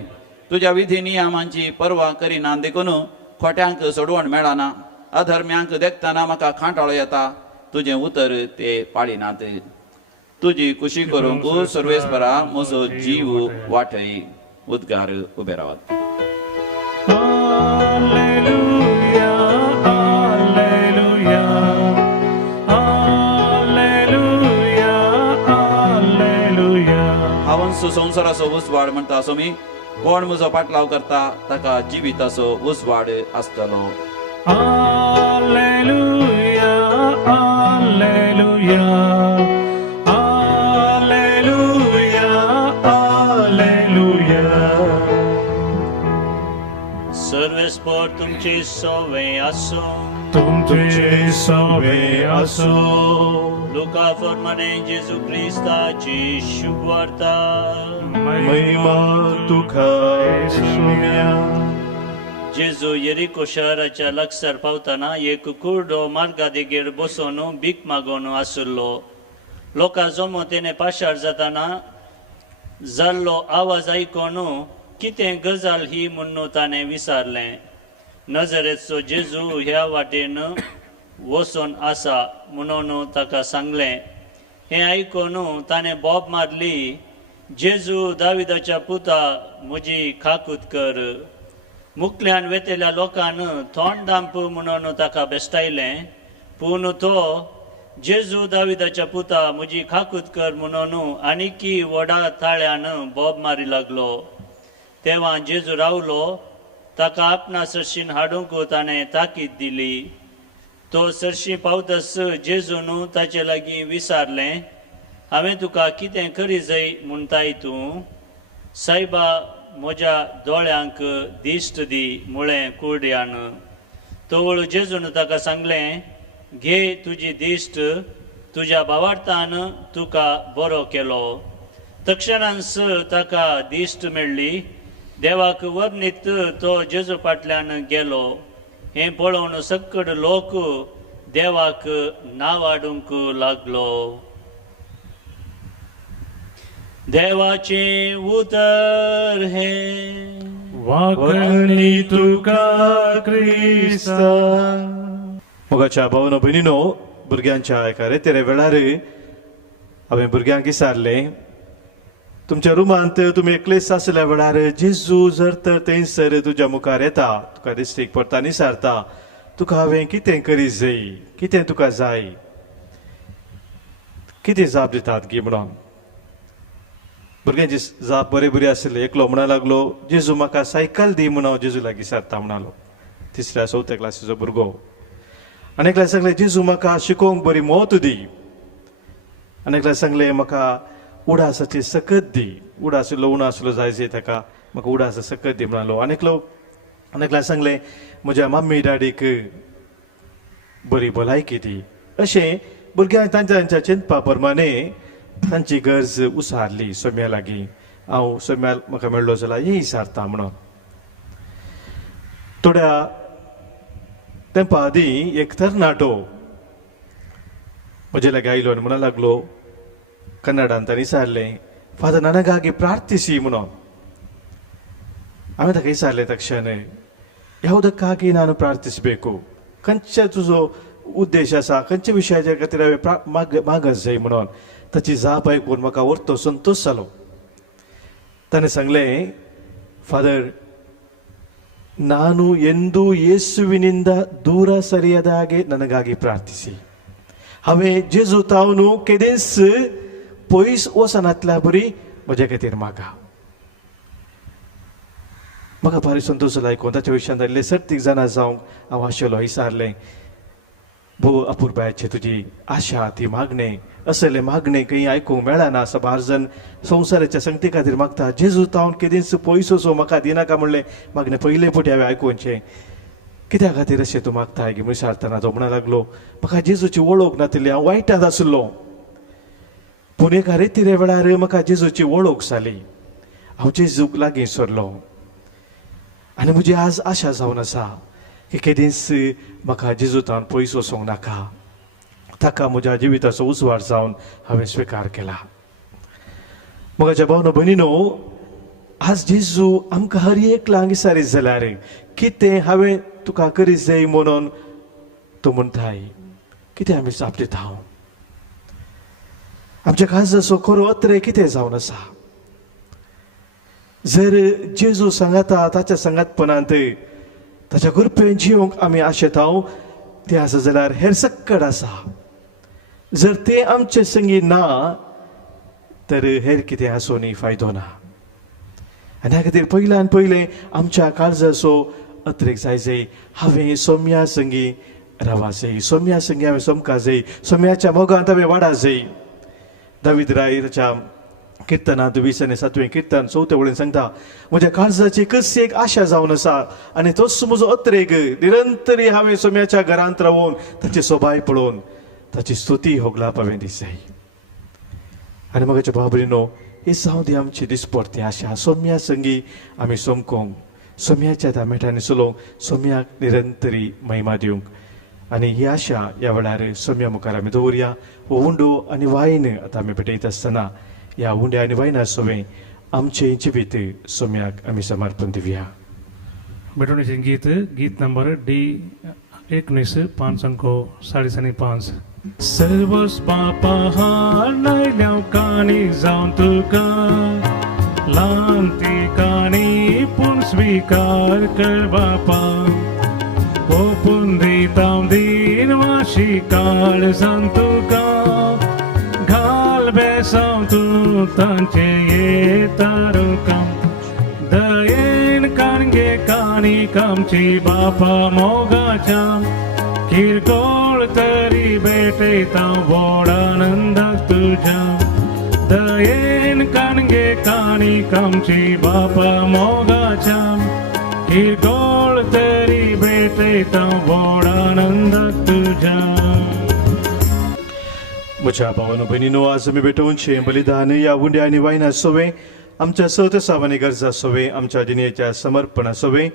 तुज्या विधी नियमांची पर्वा करिना देखून खोट्यांक सोडवण मेळना. अधर्म्यांक देखतना म्हाका खांटाळो येता. तुजें उतर ते पाळिनात. तुजी खुशी करूंक सर्वेस्परा म्हजो जीव वाटय. उद्गार उबे रावात. Alleluia, alleluia, alleluia, alleluia. हांव संवसाराचो उजवाड म्हणटा सोमी. कोण म्हजो पाटलाव करता ताका जिविताचो उजवाड आसतलो. Alleluia, alleluia, alleluia, alleluia. सर्वेस्पर तुमची सवय असो. तुमचे सवे असो. लुका फर्माने जेजू क्रिस्ताची शुभ वार्ता. महिमा तुका येशूया. जेजू येरिको शहराच्या लागसार पावतना एक कुर्डो मार्गादेगेर बसून भीक मागून आसलो. लोकां जमो तेणे पाशार जाताना जाल्लो आवाज आयकून कितें गजाल ही म्हणून ताणें विचारलें. नजरेचो जेजू ह्या वाटेन वचून आसा म्हणून ताका सांगलें. हें आयकून ताणें बोब मारली, जेजू दाविदाच्या पुता म्हजी खाकूत कर. मुखल्यान वेतेल्या लोकांन थोंड दांप म्हणून ताका बेश्टायलें. पूण तो जेजू दाविदाच्या पुता म्हजी खाकूत कर म्हणून आनीकी व्हडा ताळ्यान बोब मारी लागलो. तेव्हा जेजू रावलो. ताका आपणा सरशीन हाडूंक ताणें ताकीद दिली. तो सरशी पावतस जेजून ताचे लागीं विचारलें, हांवें तुका कितें करी जाय म्हणटाय तूं? सायबा, म्हज्या दोळ्यांक दिश्ट दी म्हळें कुर्ड्यान. तवळ जेजून ताका सांगलें, घे तुजी दिश्ट, तुज्या भावार्थान तुका बरो केलो. तक्षणांच ताका दिश्ट मेळ्ळी. देवाक वर्णीत तो जेजू फाटल्यान गेलो. हें पळोवन सक्कड लोक देवाक नावाडूंक लागलो. देवाचें उतर हे वाकणी तुका क्रिस्ता. मोगाच्या भावन भयणीनो, भुरग्यांच्या एका रेतेरे वेळार हांवें भुरग्यांक विचारले, तुमच्या रुमांत तुमी एकलेच आसल्या वेळार जेजू जर तर थंयसर तुज्या मुखार येता, तुका दिश्टीक पडटा आनी विचारता, तुका हांवें कितें करी जाय, कितें तुका जाय, कितें जाप दितात गी म्हणून. भुरग्यांची जाप बरे बरी आसले. एकलो म्हणा लागलो, जेजू म्हाका सायकल दी म्हणून हांव जेजू लागीं सरता म्हणालो. 3ऱ्या-4थ्या क्लासीचो भुरगो. आनी एकल्यान सांगलें, जेजू म्हाका शिकोवंक बरी मोत दी. आनी एकल्यान सांगलें, म्हाका उडासाची सकत दी. उडास उणो आसलो जाय ताका, म्हाका उडास सकत दी म्हणालो. आनी एकल्यान सांगलें, म्हज्या मम्मी डॅडीक बरी भलायकी दी. अशें भुरग्यांक तांच्या चिंतपा प्रमाणे तांची गरज उसारली सोम्या लागीं. हांव सोम्या म्हाका मेळ्ळो जाल्यार हें विचारता म्हणून. थोड्या तेंपा आदीं एक तरणाटो म्हजे लागीं आयलो आनी म्हणूंक लागलो, कन्नडांत ताणें विचारलें, फादर ನನಗಾಗಿ ಪ್ರಾರ್ಥಿಸಿ म्हणून. हांवें ताका विचारलें तक्षण, ಯಾವುದಕ್ಕಾಗಿ ನಾನು ಪ್ರಾರ್ಥಿಸಬೇಕು, खंयच्या तुजो उद्देश आसा, खंयच्या विशयाच्या खातीर हांवें मागत जाय म्हणून. ताची जाप आयकून म्हाका व्हरतो संतोश जालो. ताणें सांगलें, फादर, ನಾನು ಎಂದೂ ಯೇಸುವಿನಿಂದ ದೂರ ಸರಿಯದ ಹಾಗೆ ನನಗಾಗಿ ಪ್ರಾರ್ಥಿಸಿ. हांवें जेजू तावन केदेंच पयस वचनातल्या बरी म्हजे खातीर मागा. म्हाका भारी संतोश जालो आयकून. ताच्या विशयान जाल्ले सर्तीक जाणा जावंक हांव आशिल्लो. विचारलें, भोव अपुरबायचे तुजी आशा, ती मागणें, असले मागणें खंय आयकूंक मेळना. सबार जण संवसाराच्या संगती खातीर मागता. जेजू तावन केदेंच पयस वचो म्हाका दिनाका म्हणलें मागणें पयले फावटी हांवें आयकूनचें. कित्या खातीर अशें तूं मागताय गे विचारतना तो म्हणूंक लागलो, म्हाका जेजूची वळख नासली, हांव वायटांत आसलो. पूण एका रेतिरे वेळार म्हाका जेजूची वळख जाली. हांव जेजूक लागीं सरलो. आनी म्हजी आज आशा जावन आसा की केदेंच म्हाका जेजू तावन पयस वचोंक नाका. ताका म्हज्या जिविताचो उजवाड जावन हांवें स्विकार केला. म्हज्या भावनो भयणीनो, आज जेजू आमकां हर एकल्यांक विचारीत जाल्यार कितें हांवें तुका करीत जाय म्हणून तूं म्हणटाय, कितें आमी जाप दिता. हांव आमच्या काळजाचो खरो अत्रे कितें जावन आसा. जर जेजू सांगता ताच्या सांगातपणांत ताच्या कृपेन जिवंक आमी आशेताव तें आसा जाल्यार हेर सक्कड आसा. जर तें आमचे संगी ना तर हेर कितें आसूनय फायदो ना. आनी ह्या खातीर पयल्यान पयलें आमच्या काळजाचो अत्रेक जाय जाय. हांवें सोम्या संगी रावा जाय, सोम्या संगी हांवें सोमका जाय, सोम्याच्या मोगांत हांवें वाडा जाय. दावीद राय ताच्या किर्तनांत 27वें किर्तन 4थ्या वळेन सांगता, म्हज्या काळजाची कसली एक आशा जावन आसा आनी तोच म्हजो अत्रेक. निरंतरी हांवें सोम्याच्या घरांत रावून ताची सोबाय पळोवन ताची स्तुती होगलाप हांवें दी जाय. आनी म्हज्या भाव भयणीनो, ही जावं दी आमची दिसपडती आशा. सोम्या संगी आमी सोमकोंक, सोम्याच्या त्या मेठांनी चलोवंक, सोम्याक निरंतरी महिमा दिवंक. आनी ही आशा ह्या वेळार सोम्या मुखार आमी दवरया. हो उंडो आनी वायन आतां आमी पेटयत आसतना ह्या उंड्या आनी वायना सोवें आमचें जिवीत सोम्याक आमी समर्पण दिवया. बेटोनीचे गीत नंबर D19 5 अंक 5.5. सर्वच पापा हारल्या काणी जावन तुका लांती काणी पूण स्वीकार कर बापा. ओपून दिता दिन वाशी काळ जावन तुका घाल बेसांव तूं तांचे येतारुकाम. दयेन काणगे काणी कामची बापा मोगाच्या किरकोळ तरी भेटयता व्हड आनंदाक तुज्या. दयेन काणगे काणी कामची बापा मोगाच्या किरकोळ तरी भेटयता व्हड आनंदाक तुज्या. म्हज्या भावानो भयणीनो, आज आमी भेटोवनचें बलिदान ह्या उंड्या आनी वायना सोवें आमच्या सत सामान्य गरजा सोवें आमच्या जिणेच्या समर्पणा सोवें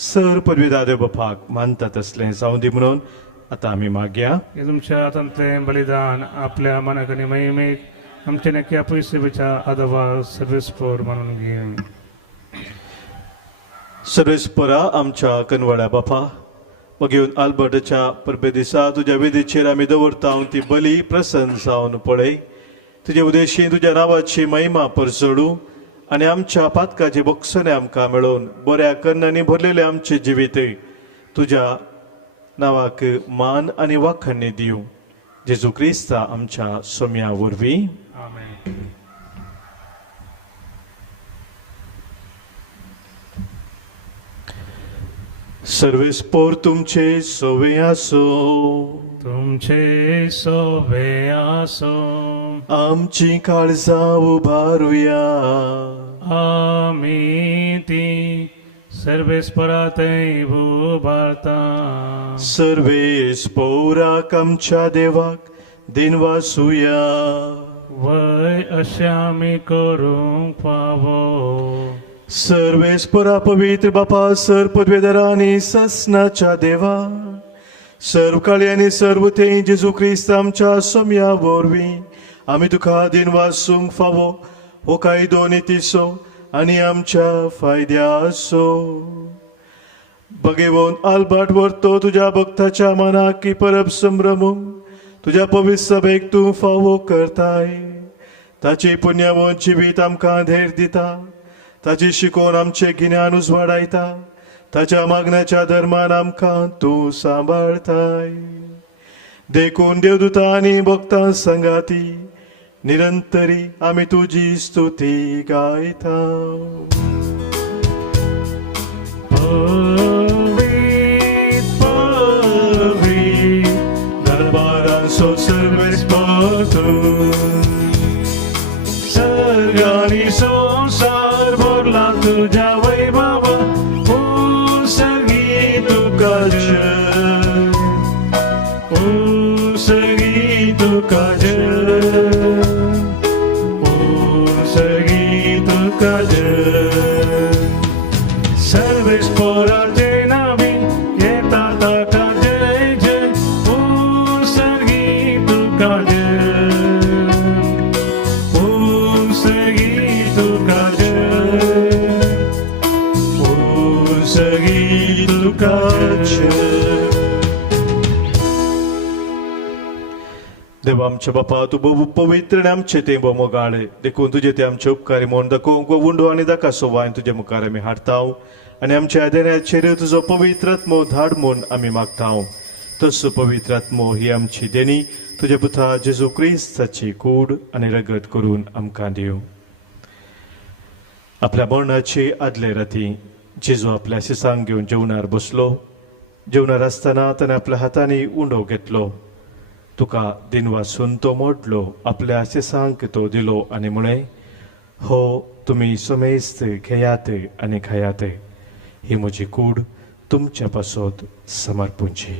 सर पदवीदादे बापाक मानता तसलें जावं दी म्हणून आतां आमी मागया. हे तुमच्या हातांतलें बलिदान आपल्या मनाक आनी महिमेक आमच्या नेक्या पयसेच्या आदवा सर्वेस्पोर म्हणून घेवन सर्वेस्परा आमच्या कनवळ्या बापा मग येऊन आल्बर्टच्या परबे दिसा तुझ्या वेदीचेर आमी दवरता ती बली प्रसन्न जावन पळय. तुझे उद्देशी तुझ्या नावाची महिमा परचडू आणि आमच्या पातकाचे बक्षणे आमकां मेळोवन बऱ्या कर्णांनी भरलेले आमचे जिवीत तुझ्या नावाक मान आणि वाखणणी दिवं. जेजू क्रिस्ता आमच्या सोम्या वरवीं. आमेन. सर्वेस्पोर तुमचे सोवे आसो. तुमचे सोबे आसो. आमची काळजां उबारुया. आमी ती सर्वेस्परातय उबारता. सर्वेस्पोराक आमच्या देवाक दिनवासुया. वय अशें आमी करूंक फावो. सर्वेस्परा पवित्र बापा सर पदवेदारा आणि ससनाच्या देवा सर्व काळी आणि सर्व ते जेजू क्रिस्त आमच्या सोम्या वरवीं आमी तुका दिन वासूंक फावो हो कायदो नितीसो आनी आमच्या फायद्यासो. भगेवोन आल्बर्ट व्हरतो तुझ्या भक्ताच्या मनाक की परब संभ्रमूंक तुझ्या पवित्र सभेक तूं फावो करताय. ताची पुण्यवंत जिवीत आमकां धेर दिता. ताची शिकोवन आमचे गिन्यान उजवाडायता. ताच्या मागण्याच्या धर्मान आमकां तूं सांबाळताय. देखून देवदूता आनी भक्तां संगाती निरंतरी आमी तुजी स्तुती गायता. दरबारांचो सर्वेस्पर तूं. सर्गांनी संसार भरला तुझ्या वैभव उसगी तुका जय. उसगी तुका जय. उसगी तुका जय. सर्वेस्पराचे नावी येता ताका जय जय. उसगी तुका जय. देवा आमच्या बापा तू बहु पवित्र आणि आमचे ते मोगाळ देखून तुझे ते आमचे उपकारी म्हूण दाखोवंक उंडो आनी दाखा वायन तुझे मुखार आमी हाडटाव आनी आमच्या देण्याचेर तुजो पवित्र आत्मो धाड म्हूण आमी मागताव. तसो पवित्र आत्मो ही आमची देणी तुझे पुता जेजू क्रिस्ताची कूड आनी रगत करून आमकां दिव. आपल्या मरणाची आदले राती जेजू आपल्या शिसांक घेवन जेवणार बसलो. जेवणार आसतना ताणें आपल्या हातांनी उंडो घेतलो. तुका दिन वासून तो मोडलो. आपल्या शिसांक तो दिलो आनी म्हळें हो तुमी समेस्त घेयात आनी खायात. ही म्हजी कूड तुमच्या पासत समर्पूंची.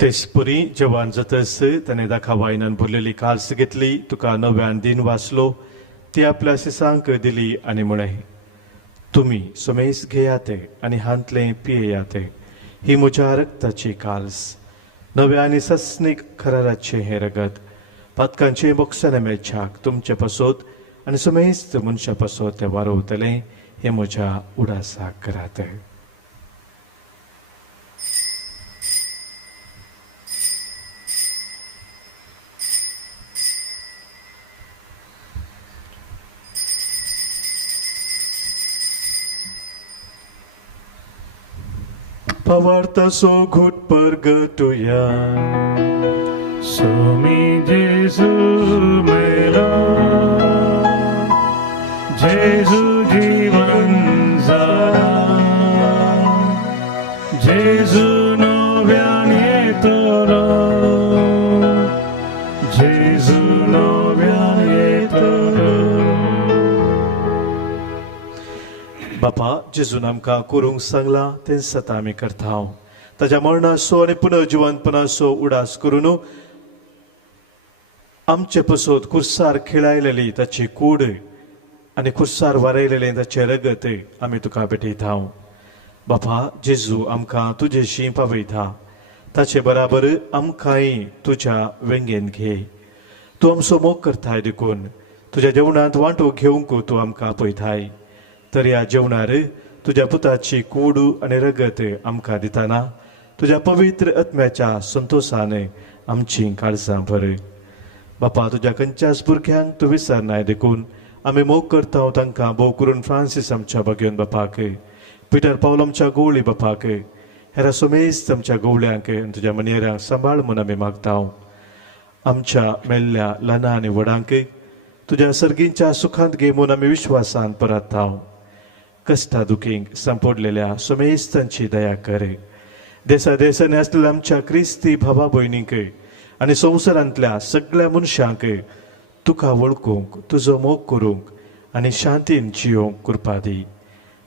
तेसपुरी जवान जातस ताणें दाखा वायनान भरलेली काल्स घेतली. तुका नव्यान दिन वाचलो. ती आपल्या शिसांक दिली आनी म्हळें तुमी समेस घेयात आनी हांतले पियेयात. ही म्हज्या रक्ताची काल्स नव्या आनी सस्नीक खराराचे हे रगत पातकांचे मोक्षान मेळच्याक तुमचे पासत आनी समेस्त मनशा पासत ते वारोवतले. हे म्हज्या उडासाक करात. Pavarta so good pergatuya. Somi Jesu mela. Jesu jivan zara. Jesu novianie toro. Jesu novianie toro. बापा जेजून आमकां करूंक सांगला तें सतां आमी करता. ताच्या मरणाचो आनी पुनर्जिवंतपणाचो उडास करून आमचे पसत कुर्सार खेळायलेली ताची कूड आनी खुस्सार वारयलेलें ताचें रगत आमी तुका भेटयता बापा जेजू आमकां तुजेशी पावयता ताचे बराबर आमकांय तुज्या वेंगेन घे तूं आमचो मोग करताय देखून तुज्या जेवणांत वांटो घेवंक तूं आमकां आपयताय तर ह्या जेवणार तुज्या पुताची कूड आनी रगत आमकां दितना तुज्या पवित्र आत्म्याच्या संतोशान आमची काळजां भर बापा तुज्या खंयच्याच भुरग्यांक तूं विसरनाय देखून आमी मोग करता तांकां भोव करून फ्रांसीस आमच्या भगिवन बापाक पिटर पावल आमच्या गवळी बापाक हेरा सोमेस्त आमच्या गवळ्यांक तुज्या मनेरांक सांबाळ म्हूण आमी मागता आमच्या मेल्ल्या ल्हाना आनी व्हडांक तुज्या सर्गींच्या सुखांत घे म्हूण आमी विश्वासान परतता कश्टा दुखींक संपडलेल्या सोमेस्तांची दया कर देसा देसांनी आसलेल्या आमच्या क्रिस्ती भावा भयणींक आनी संवसारांतल्या सगळ्या मनशांक तुका वळखूंक तुजो मोग करूंक आनी शांतीन जियोंक कृपा दी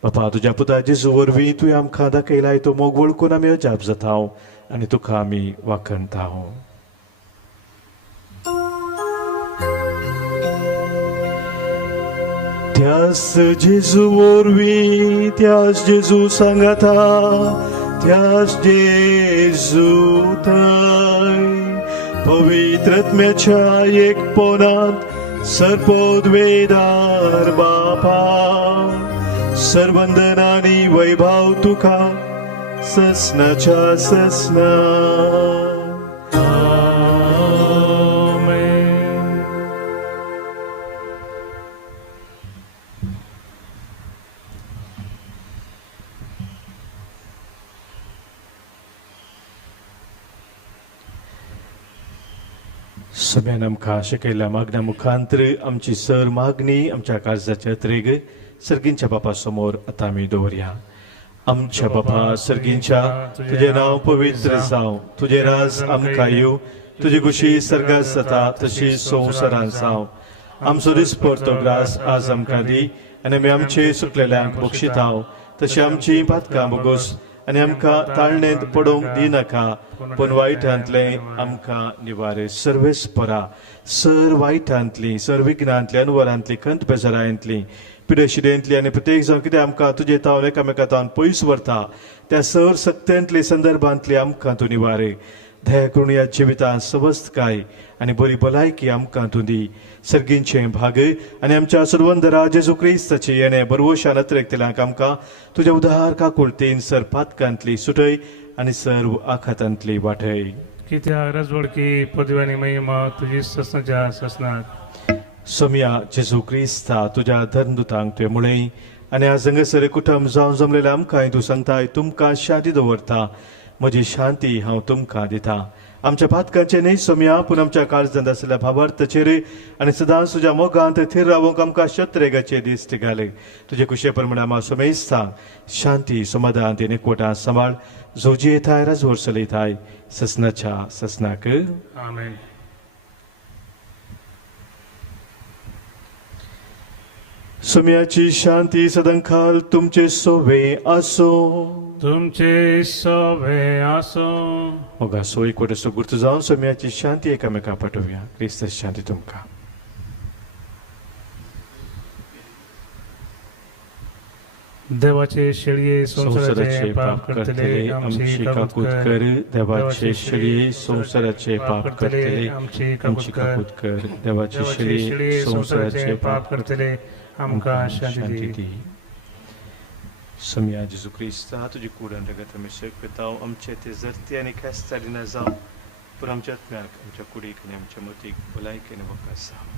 बापा तुज्या पुता जेजू वरवीं तुवें आमकां दाखयलाय तो मोग वळखून आमी अजाप जाता आनी तुका आमी वाखणता त्यास जेजू वरवीं त्यास जेजू सांगाता त्यास जेजू थंय पवित्र आत्म्याच्या एकपणांत सर्पोद्वेदार बापा सर्वंदन आनी वैभव तुका ससनाच्या ससना सगळ्यान आमकां शिकयल्या मागण्या मुखांतर आमची सर मागणी आमच्या काळजाच्या त्रेग सर्गींच्या बापा समोर आतां आमी दवरया आमच्या बापा सर्गींच्या तुजें नांव पवित्र जावं तुजें राज आमकां येवं तुजी खुशी सर्गात जाता तशी संवसारांत जावं आमचो दिसपरतो ग्रास आज आमकां दी आनी आमी आमचे सुटलेल्यांक बक्षिता तशी आमची पातकां बोगोस आनी आमकां ताळणेंत पडोवंक दिनाका पूण वायटांतले आमकां निवार सर्वेस परा सर वायटांतली सर विघ्नांतली अनवरांतली खंत बेजारांतली पिडेशिडेंतली आनी प्रत्येक जावन कितें आमकां तुजे तावन एकामेकांतावन पयस व्हरता त्या सर सक्त्यांतली संदर्भांतली आमकां तूं निवार दया करून ह्या जिवितांत सवस्तकाय आनी बरी भलायकी आमकां तूं दी सर्गींचे भाग आनी आमच्या सर्वंदरा जेजू क्रिस्ताचे येणे बरवोशा नत्रेकतल्यांक आमकां तुज्या उदार काकुळतेन सर पातकांतली सुटय आनी सर्व आखातांतली वाटय कित्याक राजवडकी पदवी आनी महिमा तुजी ससनाच्या ससनात सोम्या जेजू क्रिस्ता तुज्या धर्मदुतांक तुवें मुळय आनी आज हांगासर कुटुंब जावन जमलेल्या आमकांय तूं सांगताय तुमकां शांती दवरता म्हजी शांती हांव तुमकां दितां आमच्या पातकांचे न्ही सोम्या पूण आमच्या काळजांत आसलेल्या भावार्थाचेर आनी सदांच तुज्या मोगांत थीर रावूंक आमकां शत्रेगाचे दीस घाल तुजे कुशे प्रमाणे आमी सोमेस्तां शांती समाधान ते एकवटां सांबाळ जोजी येताय राजवर चलयताय ससनाच्या ससनाक आमेन सोम्याची शांती सदांखाल तुमचे सोवे आसो तुमचे सोबे आसो मोगा सो एकवट असो गुर्त जावन सोम्याची शांती एकामेका पाठोवया क्रिस्त शांती तुमकां देवाचे शेळये संसाराचे पाप करतले आमची काकूत कर देवाचे शेळये संसाराचे पाप करतले आमची काकूत कर देवाचे शेळये संसाराचे पाप करतले आमकां शांती दी सोम्या जेजू क्रिस्ता तुजी कूडन रगत आमी शेकताव आमचे ते जरती आनी खेस्तारी न जावं पूण आमच्या आत्म्याक आमच्या कुडीक आनी आमच्या मतीक भलायकी आनी वकास जावं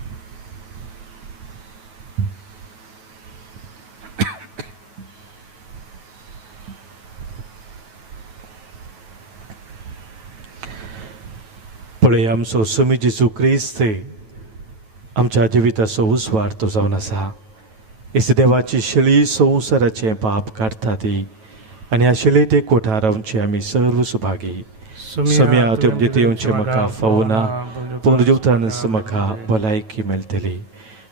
पळय आमचो सोमी जेजू क्रिस्त आमच्या जिविताचो उजवाड तो जावन आसा इस देवाची शिळी संवसाराचे पाप काडटा ती आनी ह्या शिळेत एक कोठार रावचे आमी सर्व सुभागी सोम्या त्यो दिते येवचे म्हाका फावो ना पूण जेवतान म्हाका भलायकी मेळटली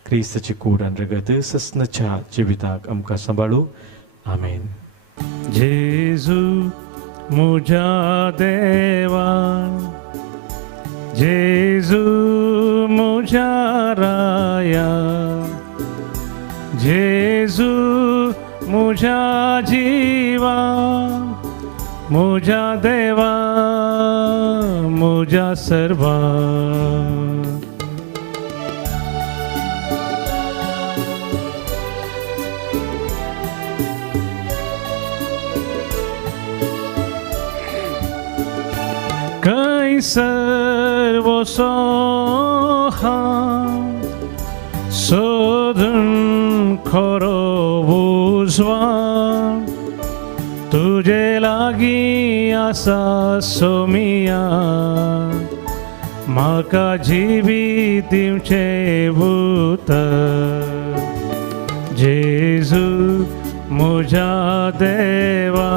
क्रिस्ताची कूड आनी रगत ससनाच्या जिविताक आमकां सांबाळू आमेन जेजू म्हज्या देवा जेजू म्हज्या राया मुझा सर्वा काही सर्व सोहा शोधून खरो बुजवा तुझे लागी आसा सोमिया म्हाका जिवी दिवचे भूत जेजू म्हज्या देवा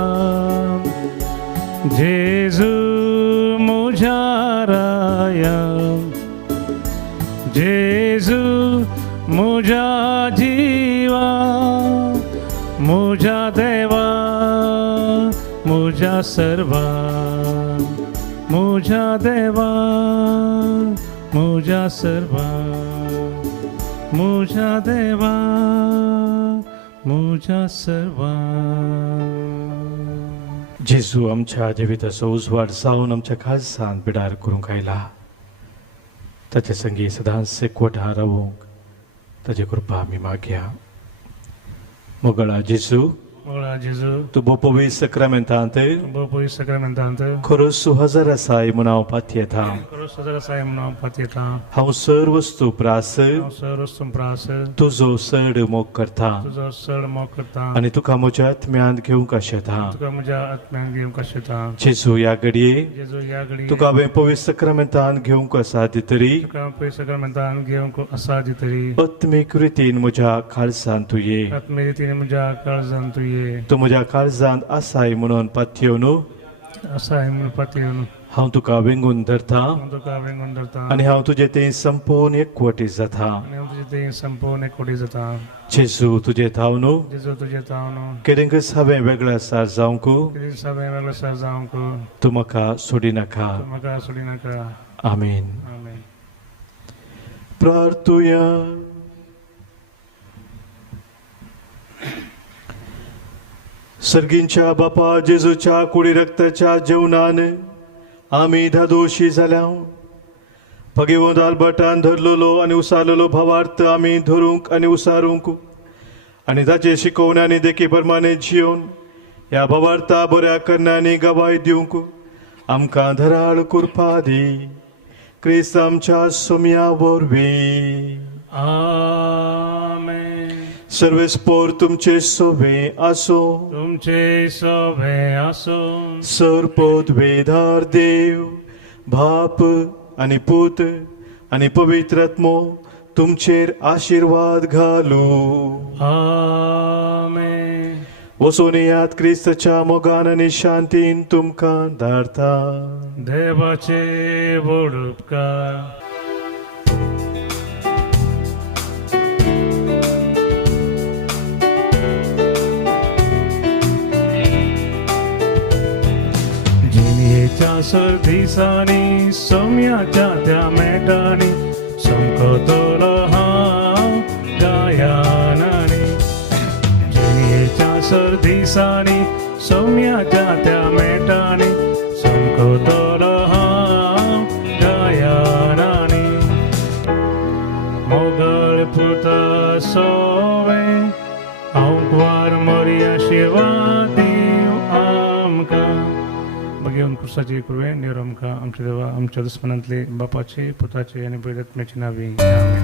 जेजू म्हज्या राया जेजू म्हज्या जिवा म्हज्या देवा म्हज्या सर्वा म्हज्या देवा म्हज्या सर्वा म्हज्या देवा म्हज्या सर्वा जेजू आमच्या जिविताचो उजवाड जावन आमच्या खालसान पिडार करूंक आयला ताचे संगी सदांच एकवटा रावूंक ताची कृपा आमी मागया मोगळा जेजू Ora Gesù, तूं बोपोवी सक्रामेंतांत dopo il sacramentante, खरोच सुहजार आसाय म्हूण हांव पातयेता crosso della saimno patietà, हांव सर वस्तू प्रास sero stumprase, तुजो चड मोग करता tuzo sel mokrta, आनी तुका म्हज्या आत्म्यांत घेवंक आशेता tuka muja atmangim kashita. जेजू ह्या घडये Gesù yagli, तुका हांवें पवित्र सक्रामेंतांत घेवंक आसा दितरी tuka po sacramentan gion ko asaditari, आत्मीक रितीन म्हज्या खालसान तूं ये atmeditini muja karzantu ye, तूं म्हज्या काळजांत आसाय म्हणून पातयेवन asaim patiun, हांव तुका वेंगून धरता tuka vengondarta, आनी हांव तुजे ते संपूर्ण एकवटी जाता nem tujite sampone kodizata. जेजू तुजे थाव न्हू Gesù tuje tavno, केदेंकच हांवें वेगळो आसार जावंक kidi sabe velo sazanku, तूं म्हाका सोडी नाका maka sulinaka. आमीन Amen. प्रार्थुया सर्गींच्या बापा जेजूच्या कुडी रक्ताच्या जेवणान आमी धादोशी जाल्या पगेवो दालबटान धरलेलो आनी उसारलेलो भावार्थ आमी धरूंक आनी उसारूंक आनी ताचे शिकोवण्यांनी देखी प्रमाणे जिवन ह्या भावार्था बऱ्या करण्यांनी गवाय दिवंक आमकां धराळ कुरपा दी क्रिस्त आमच्या सोम्या वरवीं Amen. सर्वेस्पोर तुमचे सोबे आसो तुमचे सोभे आसून सरपोत वेधार देव बाप आनी पूत आनी पवित्र आत्मो तुमचेर आशीर्वाद घालू आमेन. वचून येयात क्रिस्ताच्या मोगान आनी शांतीन तुमकां धाडटा देवाचे व्हड उपकार जिणयेच्या सर्दिसांनी सोम्याच्या त्या मेटांनी समकतलो हांव गायनांनी जिणयेच्या सर्दिसांनी सोम्याच्या त्या मेटांनी समकतलो हांव गायनांनी मोगळ पुता सोवे हांव ग्वार मरी आशिर्वाद दिव आमकां बघेवन कुर्साची कुरवे निर आमकां आमच्या देवा आमच्या दुस्मनांतले बापाचे पुताचे आनी पवित्रात्म्याची नांवी आमेन.